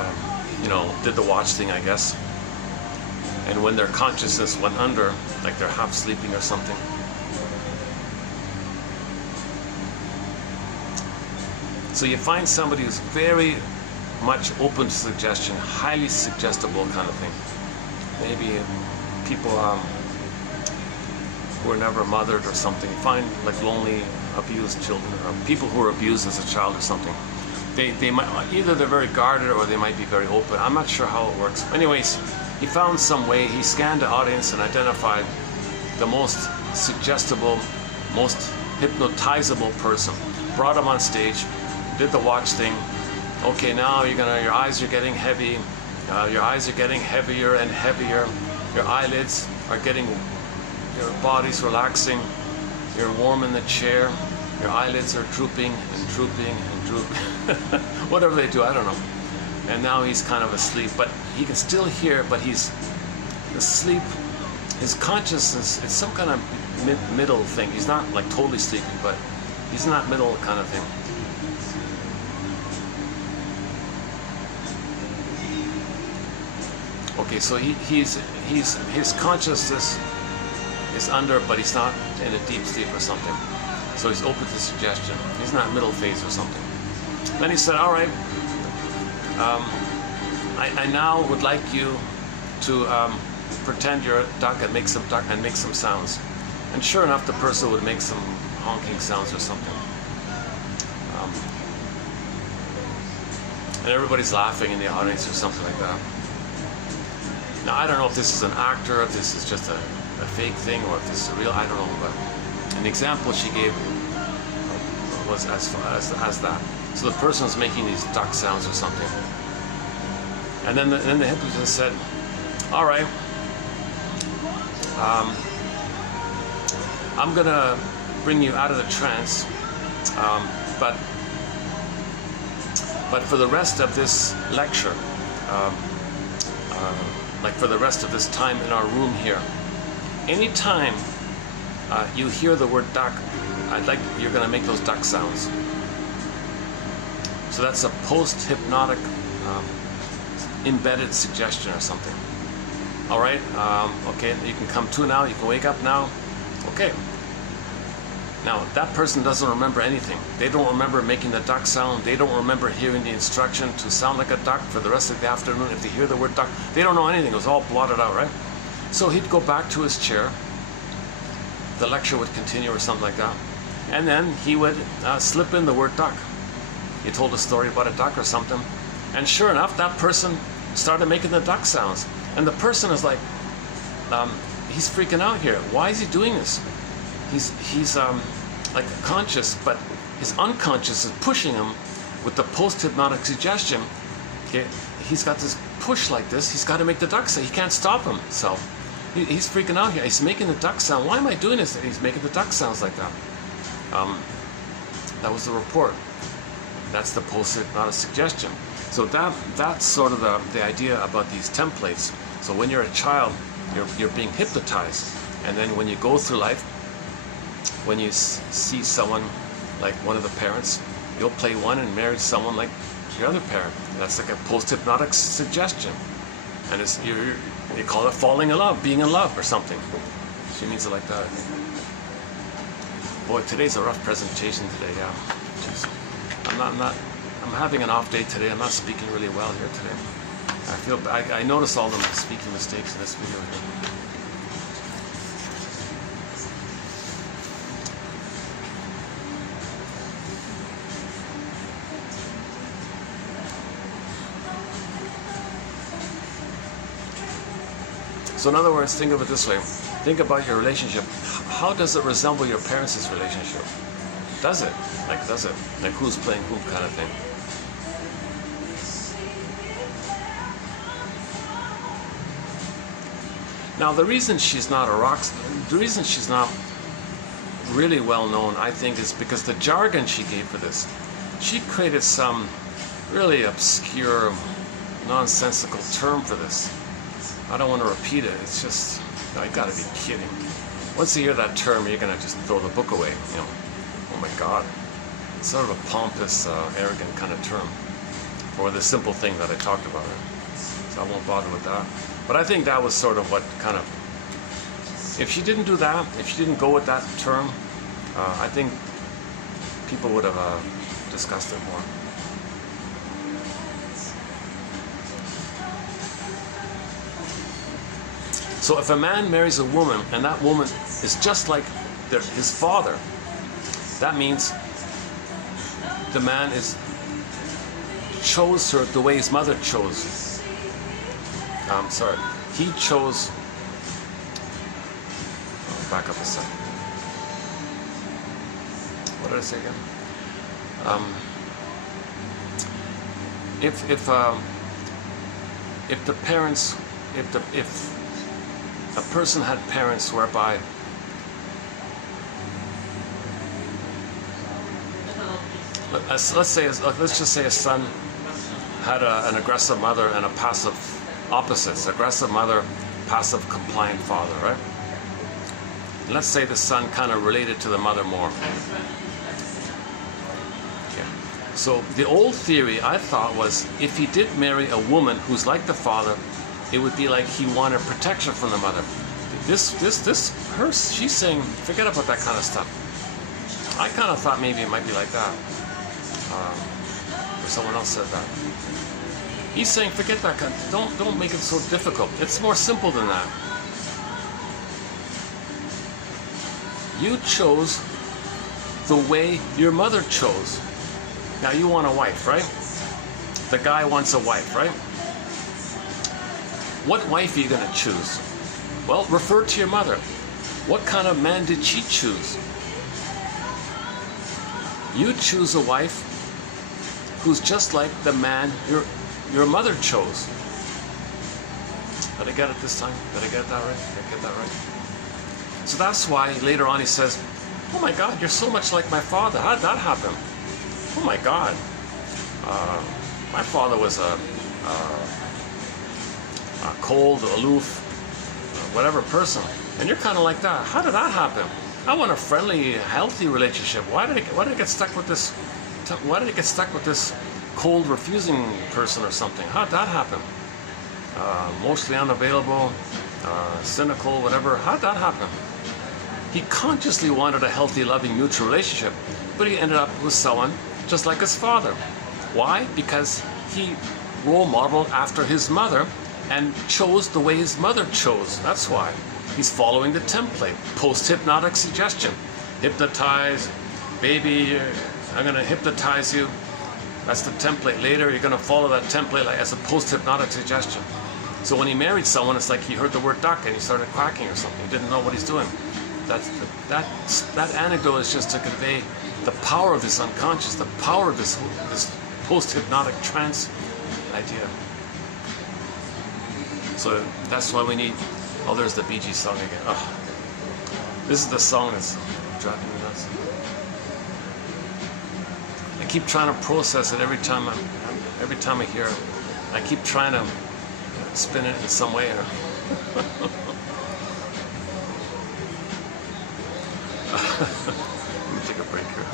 you know, did the watch thing, I guess. And when their consciousness went under, like they're half sleeping or something, so you find somebody who's very much open to suggestion, highly suggestible kind of thing. Maybe people who were never mothered or something. You find like lonely, abused children, or people who were abused as a child or something. They might, either they're very guarded or they might be very open. I'm not sure how it works. Anyways, he found some way. He scanned the audience and identified the most suggestible most hypnotizable person. Brought him on stage, did the watch thing. Okay, now your eyes are getting heavy. Your eyes are getting heavier and heavier. Your eyelids are getting, your body's relaxing. You're warm in the chair. Your eyelids are drooping and drooping and drooping. Whatever they do, I don't know. And now he's kind of asleep, but he can still hear, but he's asleep. His consciousness, it's some kind of middle thing. He's not like totally sleepy, but he's in that middle kind of thing. Okay, so his consciousness is under, but he's not in a deep sleep or something. So he's open to suggestion. He's not middle phase or something. Then he said, all right, I now would like you to pretend you're a duck and make some sounds. And sure enough, the person would make some honking sounds or something. And everybody's laughing in the audience or something like that. Now, I don't know if this is an actor, if this is just a fake thing, or if this is real, I don't know, but an example she gave was as that. So the person was making these duck sounds or something. And then the hypnotist said, all right, I'm gonna bring you out of the trance, but for the rest of this lecture, like for the rest of this time in our room here, anytime you hear the word duck, you're going to make those duck sounds. So that's a post-hypnotic embedded suggestion or something. All right, okay, you can come to now, you can wake up now. Okay. Now, that person doesn't remember anything. They don't remember making the duck sound. They don't remember hearing the instruction to sound like a duck for the rest of the afternoon. If they hear the word duck, they don't know anything. It was all blotted out, right? So he'd go back to his chair. The lecture would continue or something like that. And then he would slip in the word duck. He told a story about a duck or something. And sure enough, that person started making the duck sounds. And the person is like, he's freaking out here. Why is he doing this? He's like conscious, but his unconscious is pushing him with the post-hypnotic suggestion. Okay, he's got this push like this. He's got to make the duck sound. He can't stop himself. He's freaking out here. He's making the duck sound. Why am I doing this? And he's making the duck sounds like that. That was the report. That's the post-hypnotic suggestion. So that's sort of the idea about these templates. So when you're a child, you're being hypnotized, and then when you go through life, when you see someone like one of the parents, you'll play one and marry someone like your other parent. That's like a post-hypnotic suggestion. And you call it falling in love, being in love or something. She means it like that, I think. Boy, today's a rough presentation today, yeah. Jeez. I'm having an off day today. I'm not speaking really well here today. I notice all the speaking mistakes in this video here. So in other words, think of it this way. Think about your relationship. How does it resemble your parents' relationship? Does it? Does it? Like who's playing who kind of thing? Now the reason she's not the reason she's not really well known, I think, is because the jargon she gave for this. She created some really obscure, nonsensical term for this. I don't want to repeat it. It's just, I gotta be kidding. Once you hear that term, you're gonna just throw the book away. You know, oh my God. It's sort of a pompous, arrogant kind of term for the simple thing that I talked about. So I won't bother with that. But I think that was sort of what kind of, if she didn't do that, if she didn't go with that term, I think people would have discussed it more. So if a man marries a woman and that woman is just like his father, that means the man chose her the way his mother chose. He chose. Back up a second. what did I say again? If the parents, if a person had parents whereby let's just say a son had an aggressive mother and a passive opposites. Aggressive mother, passive compliant father, right? And let's say the son kind of related to the mother more. Yeah. So the old theory I thought was if he did marry a woman who's like the father, it would be like he wanted protection from the mother. She's saying, forget about that kind of stuff. I kind of thought maybe it might be like that. Or someone else said that. He's saying, forget that. Don't make it so difficult. It's more simple than that. You chose the way your mother chose. Now you want a wife, right? The guy wants a wife, right? What wife are you going to choose? Well, refer to your mother. What kind of man did she choose? You choose a wife who's just like the man your mother chose. Did I get it this time? Did I get that right? Did I get that right? So that's why later on he says, oh my God, you're so much like my father. How did that happen? Oh my God. My father was a cold, aloof, whatever person. And you're kind of like that. How did that happen? I want a friendly, healthy relationship. Why did I get stuck with this? Why did I get stuck with this cold, refusing person or something? How did that happen? Mostly unavailable, cynical, whatever. How did that happen? He consciously wanted a healthy, loving, mutual relationship, but he ended up with someone just like his father. Why? Because he role modeled after his mother and chose the way his mother chose. That's why. He's following the template. Post-hypnotic suggestion. Hypnotize, baby, I'm going to hypnotize you. That's the template. Later, you're going to follow that template as a post-hypnotic suggestion. So when he married someone, it's like he heard the word duck and he started quacking or something. He didn't know what he's doing. That anecdote is just to convey the power of this unconscious, the power of this post-hypnotic trance idea. So that's why we need. Oh, there's the Bee Gees song again. Oh, this is the song that's driving me nuts. I keep trying to process it every time I hear it. I keep trying to spin it in some way. Let me take a break here.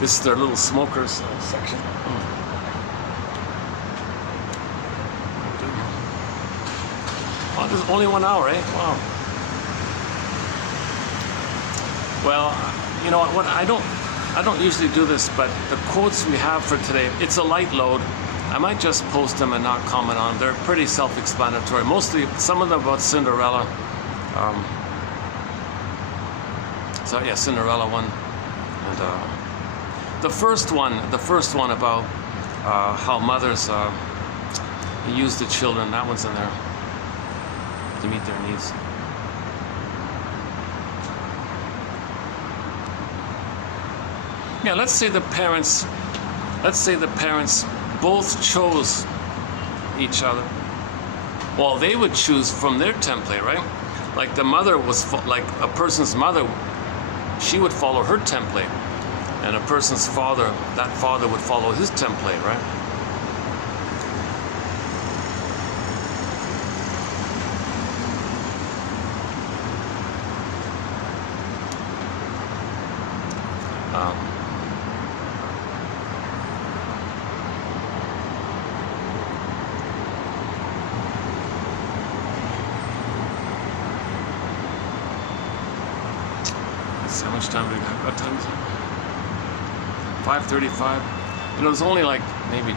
This is their little smokers section. Oh, this is only 1 hour, eh? Wow. Well, you know what? I don't usually do this, but the quotes we have for today, it's a light load. I might just post them and not comment on them. They're pretty self-explanatory. Mostly, some of them about Cinderella. So yeah, Cinderella one, and. The first one about how mothers use the children, that one's in there to meet their needs. Yeah, let's say the parents both chose each other. Well, they would choose from their template, right? Like the mother was, like a person's mother, she would follow her template. And a person's father, that father would follow his template, right? How much time do we have? What time is it? 5:35. You know, there's only like maybe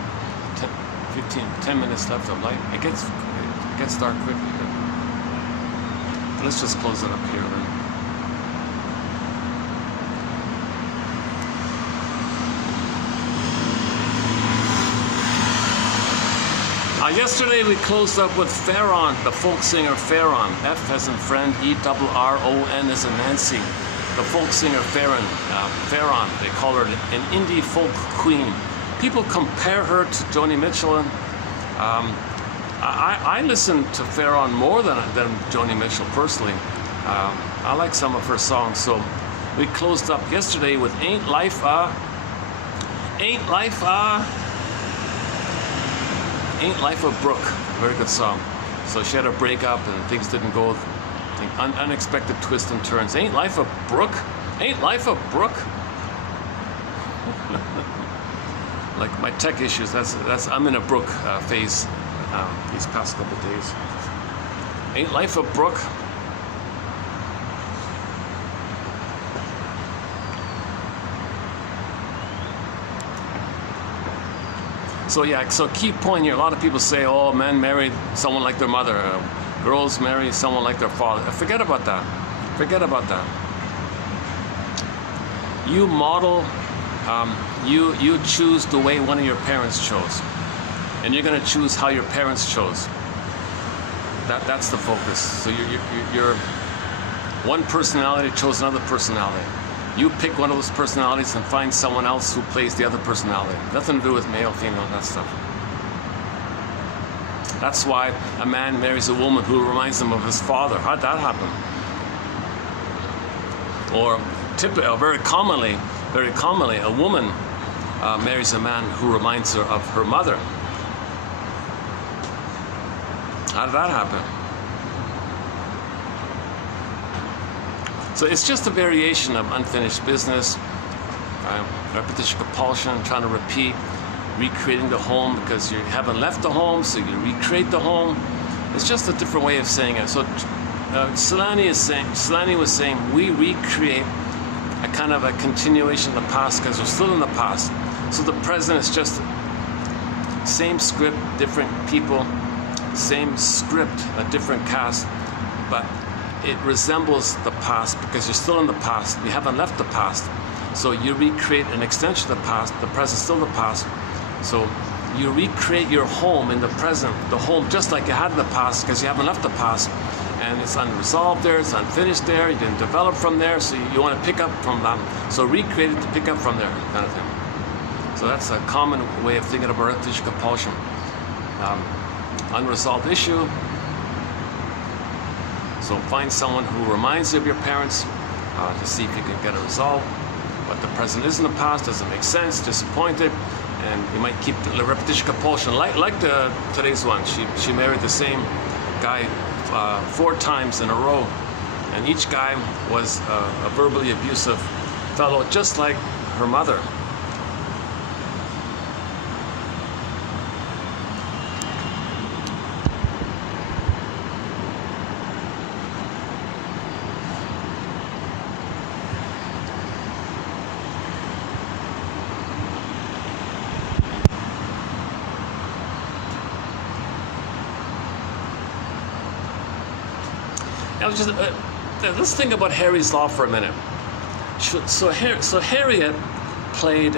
10 minutes left of light. It gets dark quickly. But let's just close it up here then. Yesterday we closed up with Ferron, the folk singer Ferron. F as in friend, E-R-R-O-N as in Nancy. The folk singer Ferron, they call her an indie folk queen. People compare her to Joni Mitchell. And, I listen to Ferron more than Joni Mitchell personally. I like some of her songs. So we closed up yesterday with Ain't Life a Brook. Very good song. So she had a breakup and things didn't go. Unexpected twists and turns. Ain't life a brook? Ain't life a brook? Like my tech issues, that's I'm in a brook phase these past couple days. Ain't life a brook? So yeah, so key point here. A lot of people say, "Oh, men married someone like their mother." Girls marry someone like their father. Forget about that. Forget about that. You model, you choose the way one of your parents chose. And you're going to choose how your parents chose. That's the focus. So you're one personality chose another personality. You pick one of those personalities and find someone else who plays the other personality. Nothing to do with male, female, that stuff. That's why a man marries a woman who reminds him of his father. How'd that happen? Or very commonly, a woman marries a man who reminds her of her mother. How did that happen? So it's just a variation of unfinished business, repetition, compulsion, trying to repeat. Recreating the home because you haven't left the home, so you recreate the home. It's just a different way of saying it. So Selani was saying we recreate a kind of a continuation of the past because we're still in the past. So the present is just same script, different people, same script, a different cast, but it resembles the past because you're still in the past. You haven't left the past. So you recreate an extension of the past. The present is still the past. So you recreate your home in the present, the home just like you had in the past because you haven't left the past. And it's unresolved there, it's unfinished there, you didn't develop from there, so you want to pick up from that. So recreate it to pick up from there, kind of thing. So that's a common way of thinking about repetition compulsion. Unresolved issue. So find someone who reminds you of your parents to see if you can get it resolved. But the present is in the past, doesn't make sense, disappointed. And you might keep the repetition compulsion, like today's one. She married the same guy 4 times in a row, and each guy was a verbally abusive fellow, just like her mother. Now, let's think about Harry's Law for a minute. So Harriet played,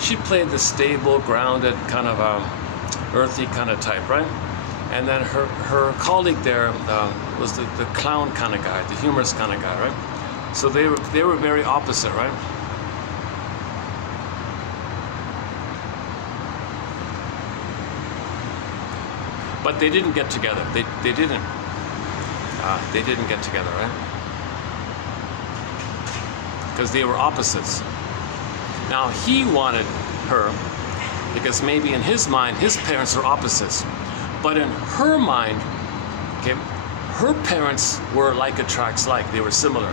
she played the stable, grounded, kind of earthy kind of type, right? And then her colleague there was the clown kind of guy, the humorous kind of guy, right? So they were very opposite, right? But they didn't get together. They didn't. they didn't get together, right? Because they were opposites. Now he wanted her because maybe in his mind his parents were opposites, but in her mind, okay, her parents were like attracts like, they were similar.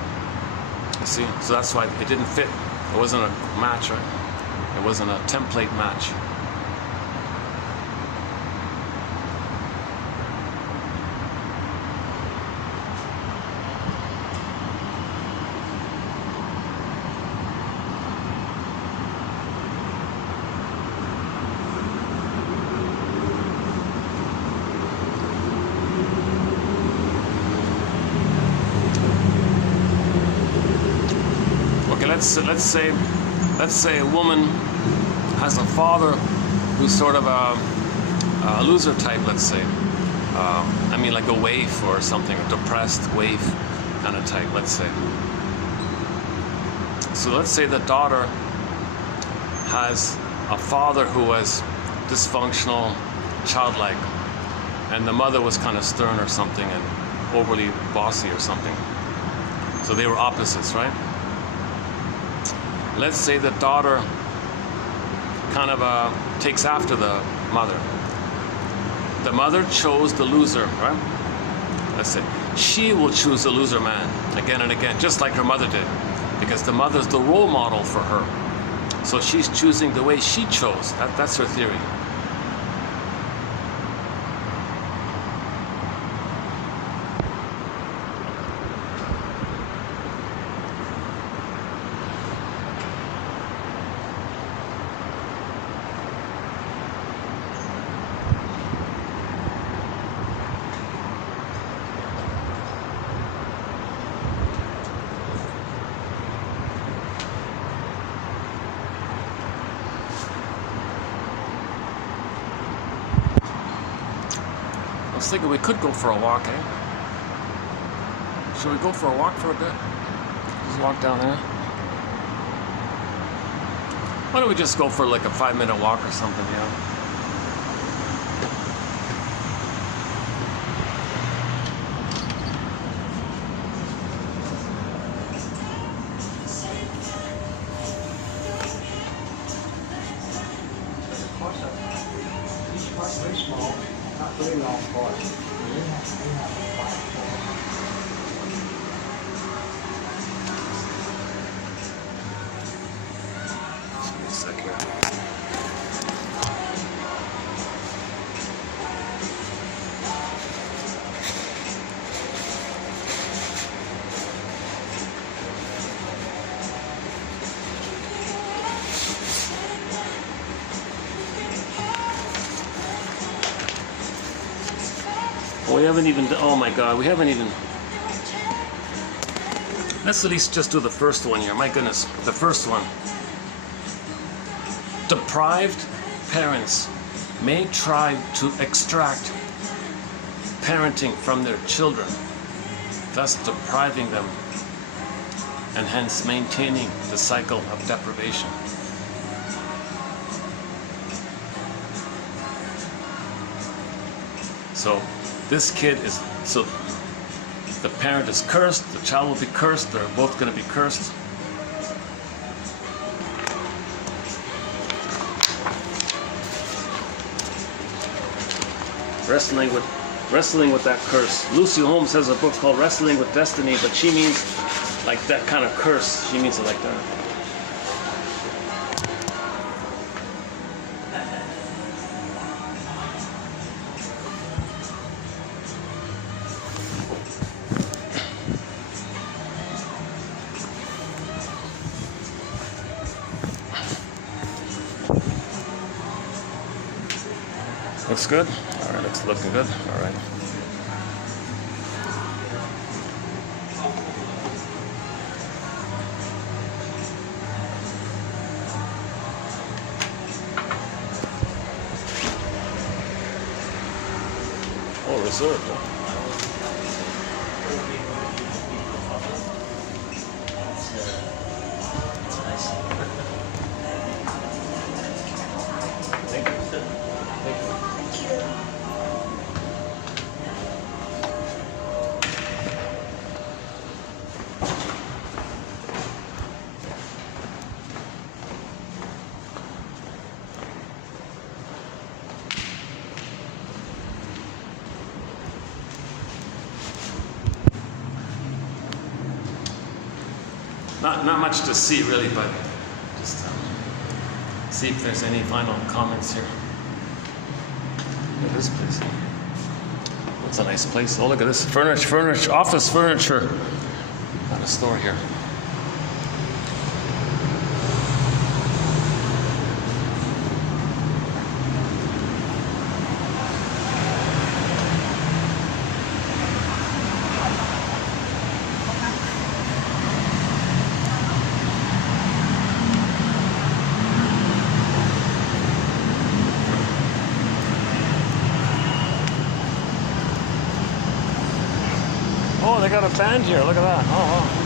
You see, so that's why it didn't fit. It wasn't a match, right? It wasn't a template match. Let's say a woman has a father who's sort of a loser type, let's say. I mean, like a waif or something, a depressed waif kind of type, let's say. So let's say the daughter has a father who was dysfunctional, childlike, and the mother was kind of stern or something and overly bossy or something. So they were opposites, right? Let's say the daughter kind of takes after the mother. The mother chose the loser, right? Let's say she will choose the loser man again and again, just like her mother did, because the mother's the role model for her. So she's choosing the way she chose. That's her theory. I was thinking we could go for a walk, eh? Should we go for a walk for a bit? Just walk down there. Why don't we just go for like a 5-minute walk or something, you know? Very small, not very long course. We haven't even, oh my God, we haven't even, let's at least just do the first one here. My goodness, the first one. Deprived parents may try to extract parenting from their children, thus depriving them and hence maintaining the cycle of deprivation. So this kid is, so the parent is cursed, the child will be cursed, they're both going to be cursed. Wrestling with that curse. Lucy Holmes has a book called Wrestling with Destiny, but she means like that kind of curse. She means it like that. Looks good? All right, looks looking good. All right. Oh, reserved. Huh? Not much to see really, but just see if there's any final comments here. Look at this place. It's a nice place. Oh, look at this furniture, office furniture. Got a store here. Oh, they got a band here. Look at that. Oh,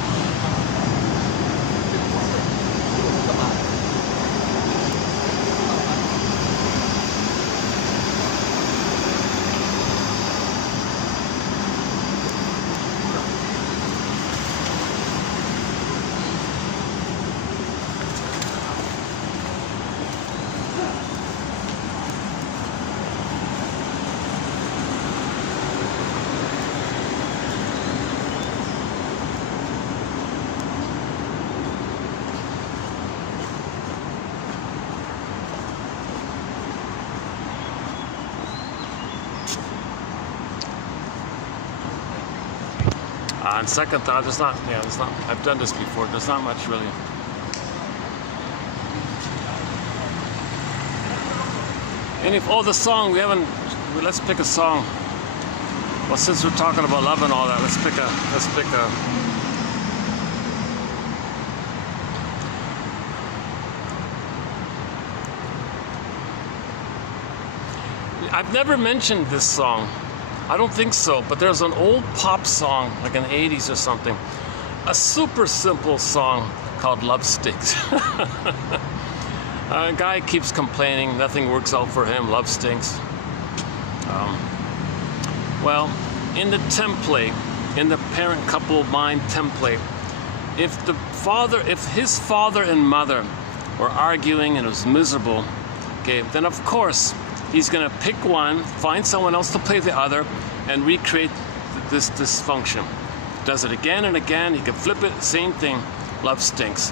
on second thought, there's not, I've done this before, there's not much really. And if, the song, let's pick a song. Well, since we're talking about love and all that, let's pick a, I've never mentioned this song. I don't think so, but there's an old pop song, like in the 80s or something. A super simple song called Love Stinks. A guy keeps complaining, nothing works out for him, love stinks. Well, in the template, in the parent couple mind template, if his father and mother were arguing and it was miserable, okay, then of course, he's going to pick one, find someone else to play the other, and recreate this dysfunction. Does it again and again. He can flip it, same thing. Love stinks.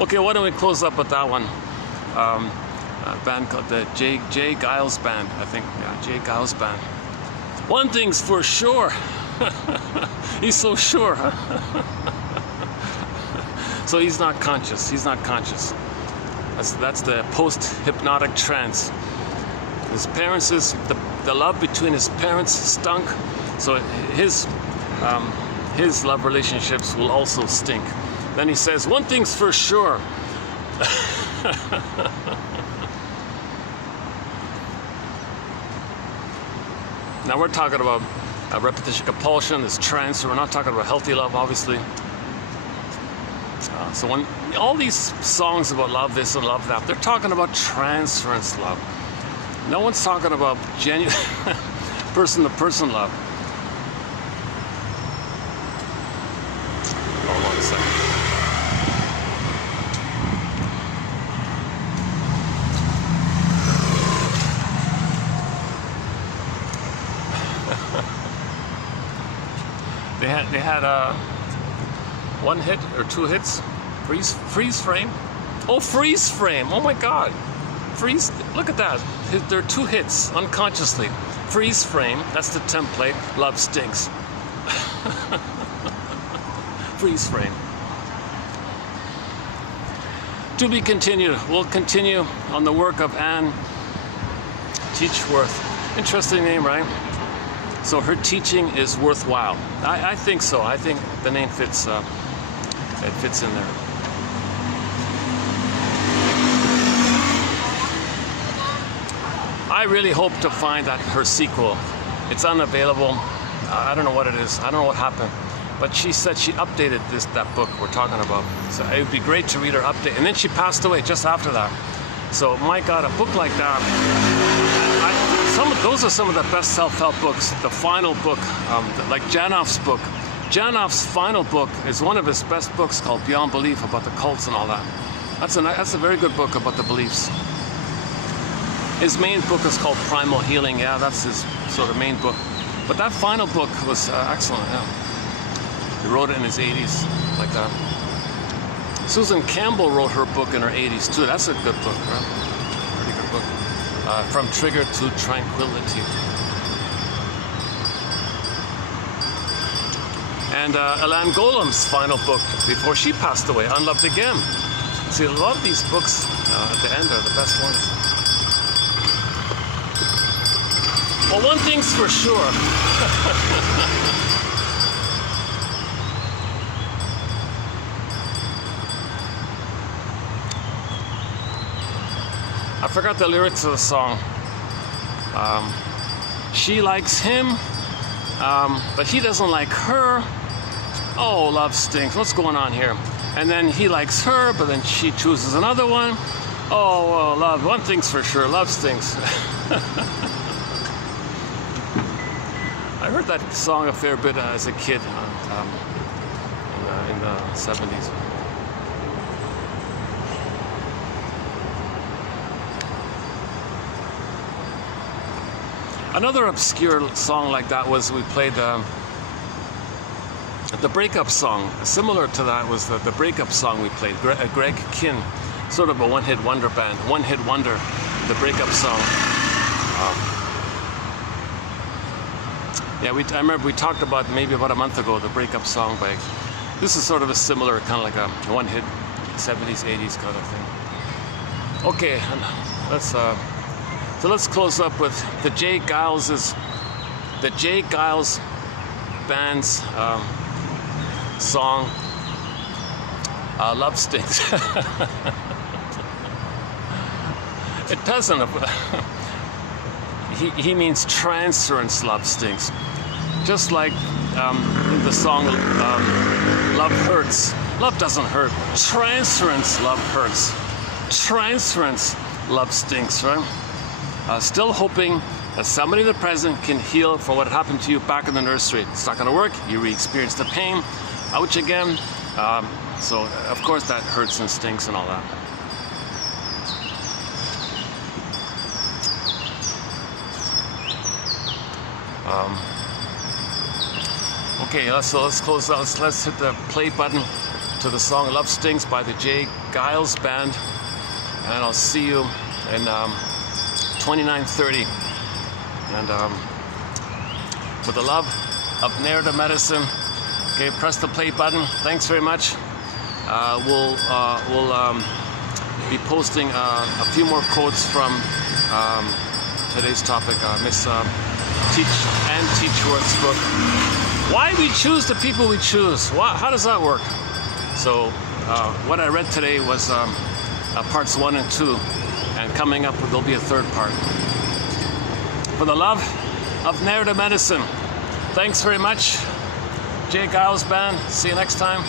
Okay, why don't we close up with that one? A band called the J. Giles Band, I think. Yeah, J. Giles Band. One thing's for sure. He's so sure. So he's not conscious. He's not conscious. That's the post-hypnotic trance. His parents, the love between his parents stunk, so his love relationships will also stink. Then he says, one thing's for sure. Now we're talking about repetition compulsion, this trance, so we're not talking about healthy love, obviously. So when all these songs about love this and love that, they're talking about transference love. No one's talking about genuine person-to-person love. Hold on a second. They had one hit or two hits. Freeze frame. Oh, freeze frame. Oh my God. Freeze. Look at that. There are two hits unconsciously. Freeze frame. That's the template. Love stinks. Freeze frame. To be continued. We'll continue on the work of Anne Teachworth. Interesting name, right? So her teaching is worthwhile. I think so. I think the name fits. It fits in there. I really hope to find that her sequel. It's unavailable. I don't know what it is. I don't know what happened. But she said she updated that book we're talking about. So it would be great to read her update. And then she passed away just after that. So my God, a book like that. Those are some of the best self-help books. The final book, like Janoff's book. Janoff's final book is one of his best books called Beyond Belief, about the cults and all that. That's a very good book about the beliefs. His main book is called Primal Healing. Yeah, that's his sort of main book. But that final book was excellent. Yeah. He wrote it in his 80s, like that. Susan Campbell wrote her book in her 80s too. That's a good book, right? Pretty good book. From Trigger to Tranquility. And Elan Golem's final book before she passed away, Unloved Again. See, a lot of these books at the end are the best ones. Well, one thing's for sure. I forgot the lyrics of the song. She likes him, but he doesn't like her. Oh, love stinks. What's going on here? And then he likes her, but then she chooses another one. Oh, well, love. One thing's for sure. Love stinks. I heard that song a fair bit as a kid in the 70s. Another obscure song like that was we played the breakup song. Similar to that was the breakup song we played. Greg Kinn, sort of a one-hit wonder band. One-hit wonder, the breakup song. Yeah, I remember we talked about maybe about a month ago the breakup song by. This is sort of a similar kind of like a one-hit 70s, 80s kind of thing. Okay, so let's close up with the J. Giles band's song, Love Stinks. It doesn't. He means transference love stinks. Just like in the song Love Hurts. Love doesn't hurt. Transference love hurts. Transference love stinks, right? Still hoping that somebody in the present can heal from what happened to you back in the nursery. It's not going to work. You re-experience the pain. Ouch again. So, of course, that hurts and stinks and all that. Okay, let's close out. Let's hit the play button to the song Love Stinks by the J. Giles Band. And I'll see you in 29:30. And with the love of narrative medicine, okay, press the play button. Thanks very much. We'll be posting a few more quotes from today's topic, Miss Teachworth's book. Why we choose the people we choose. How does that work? So what I read today was parts 1 and 2, and coming up there'll be a third part. For the love of narrative medicine. Thanks very much. J. Giles Band. See you next time.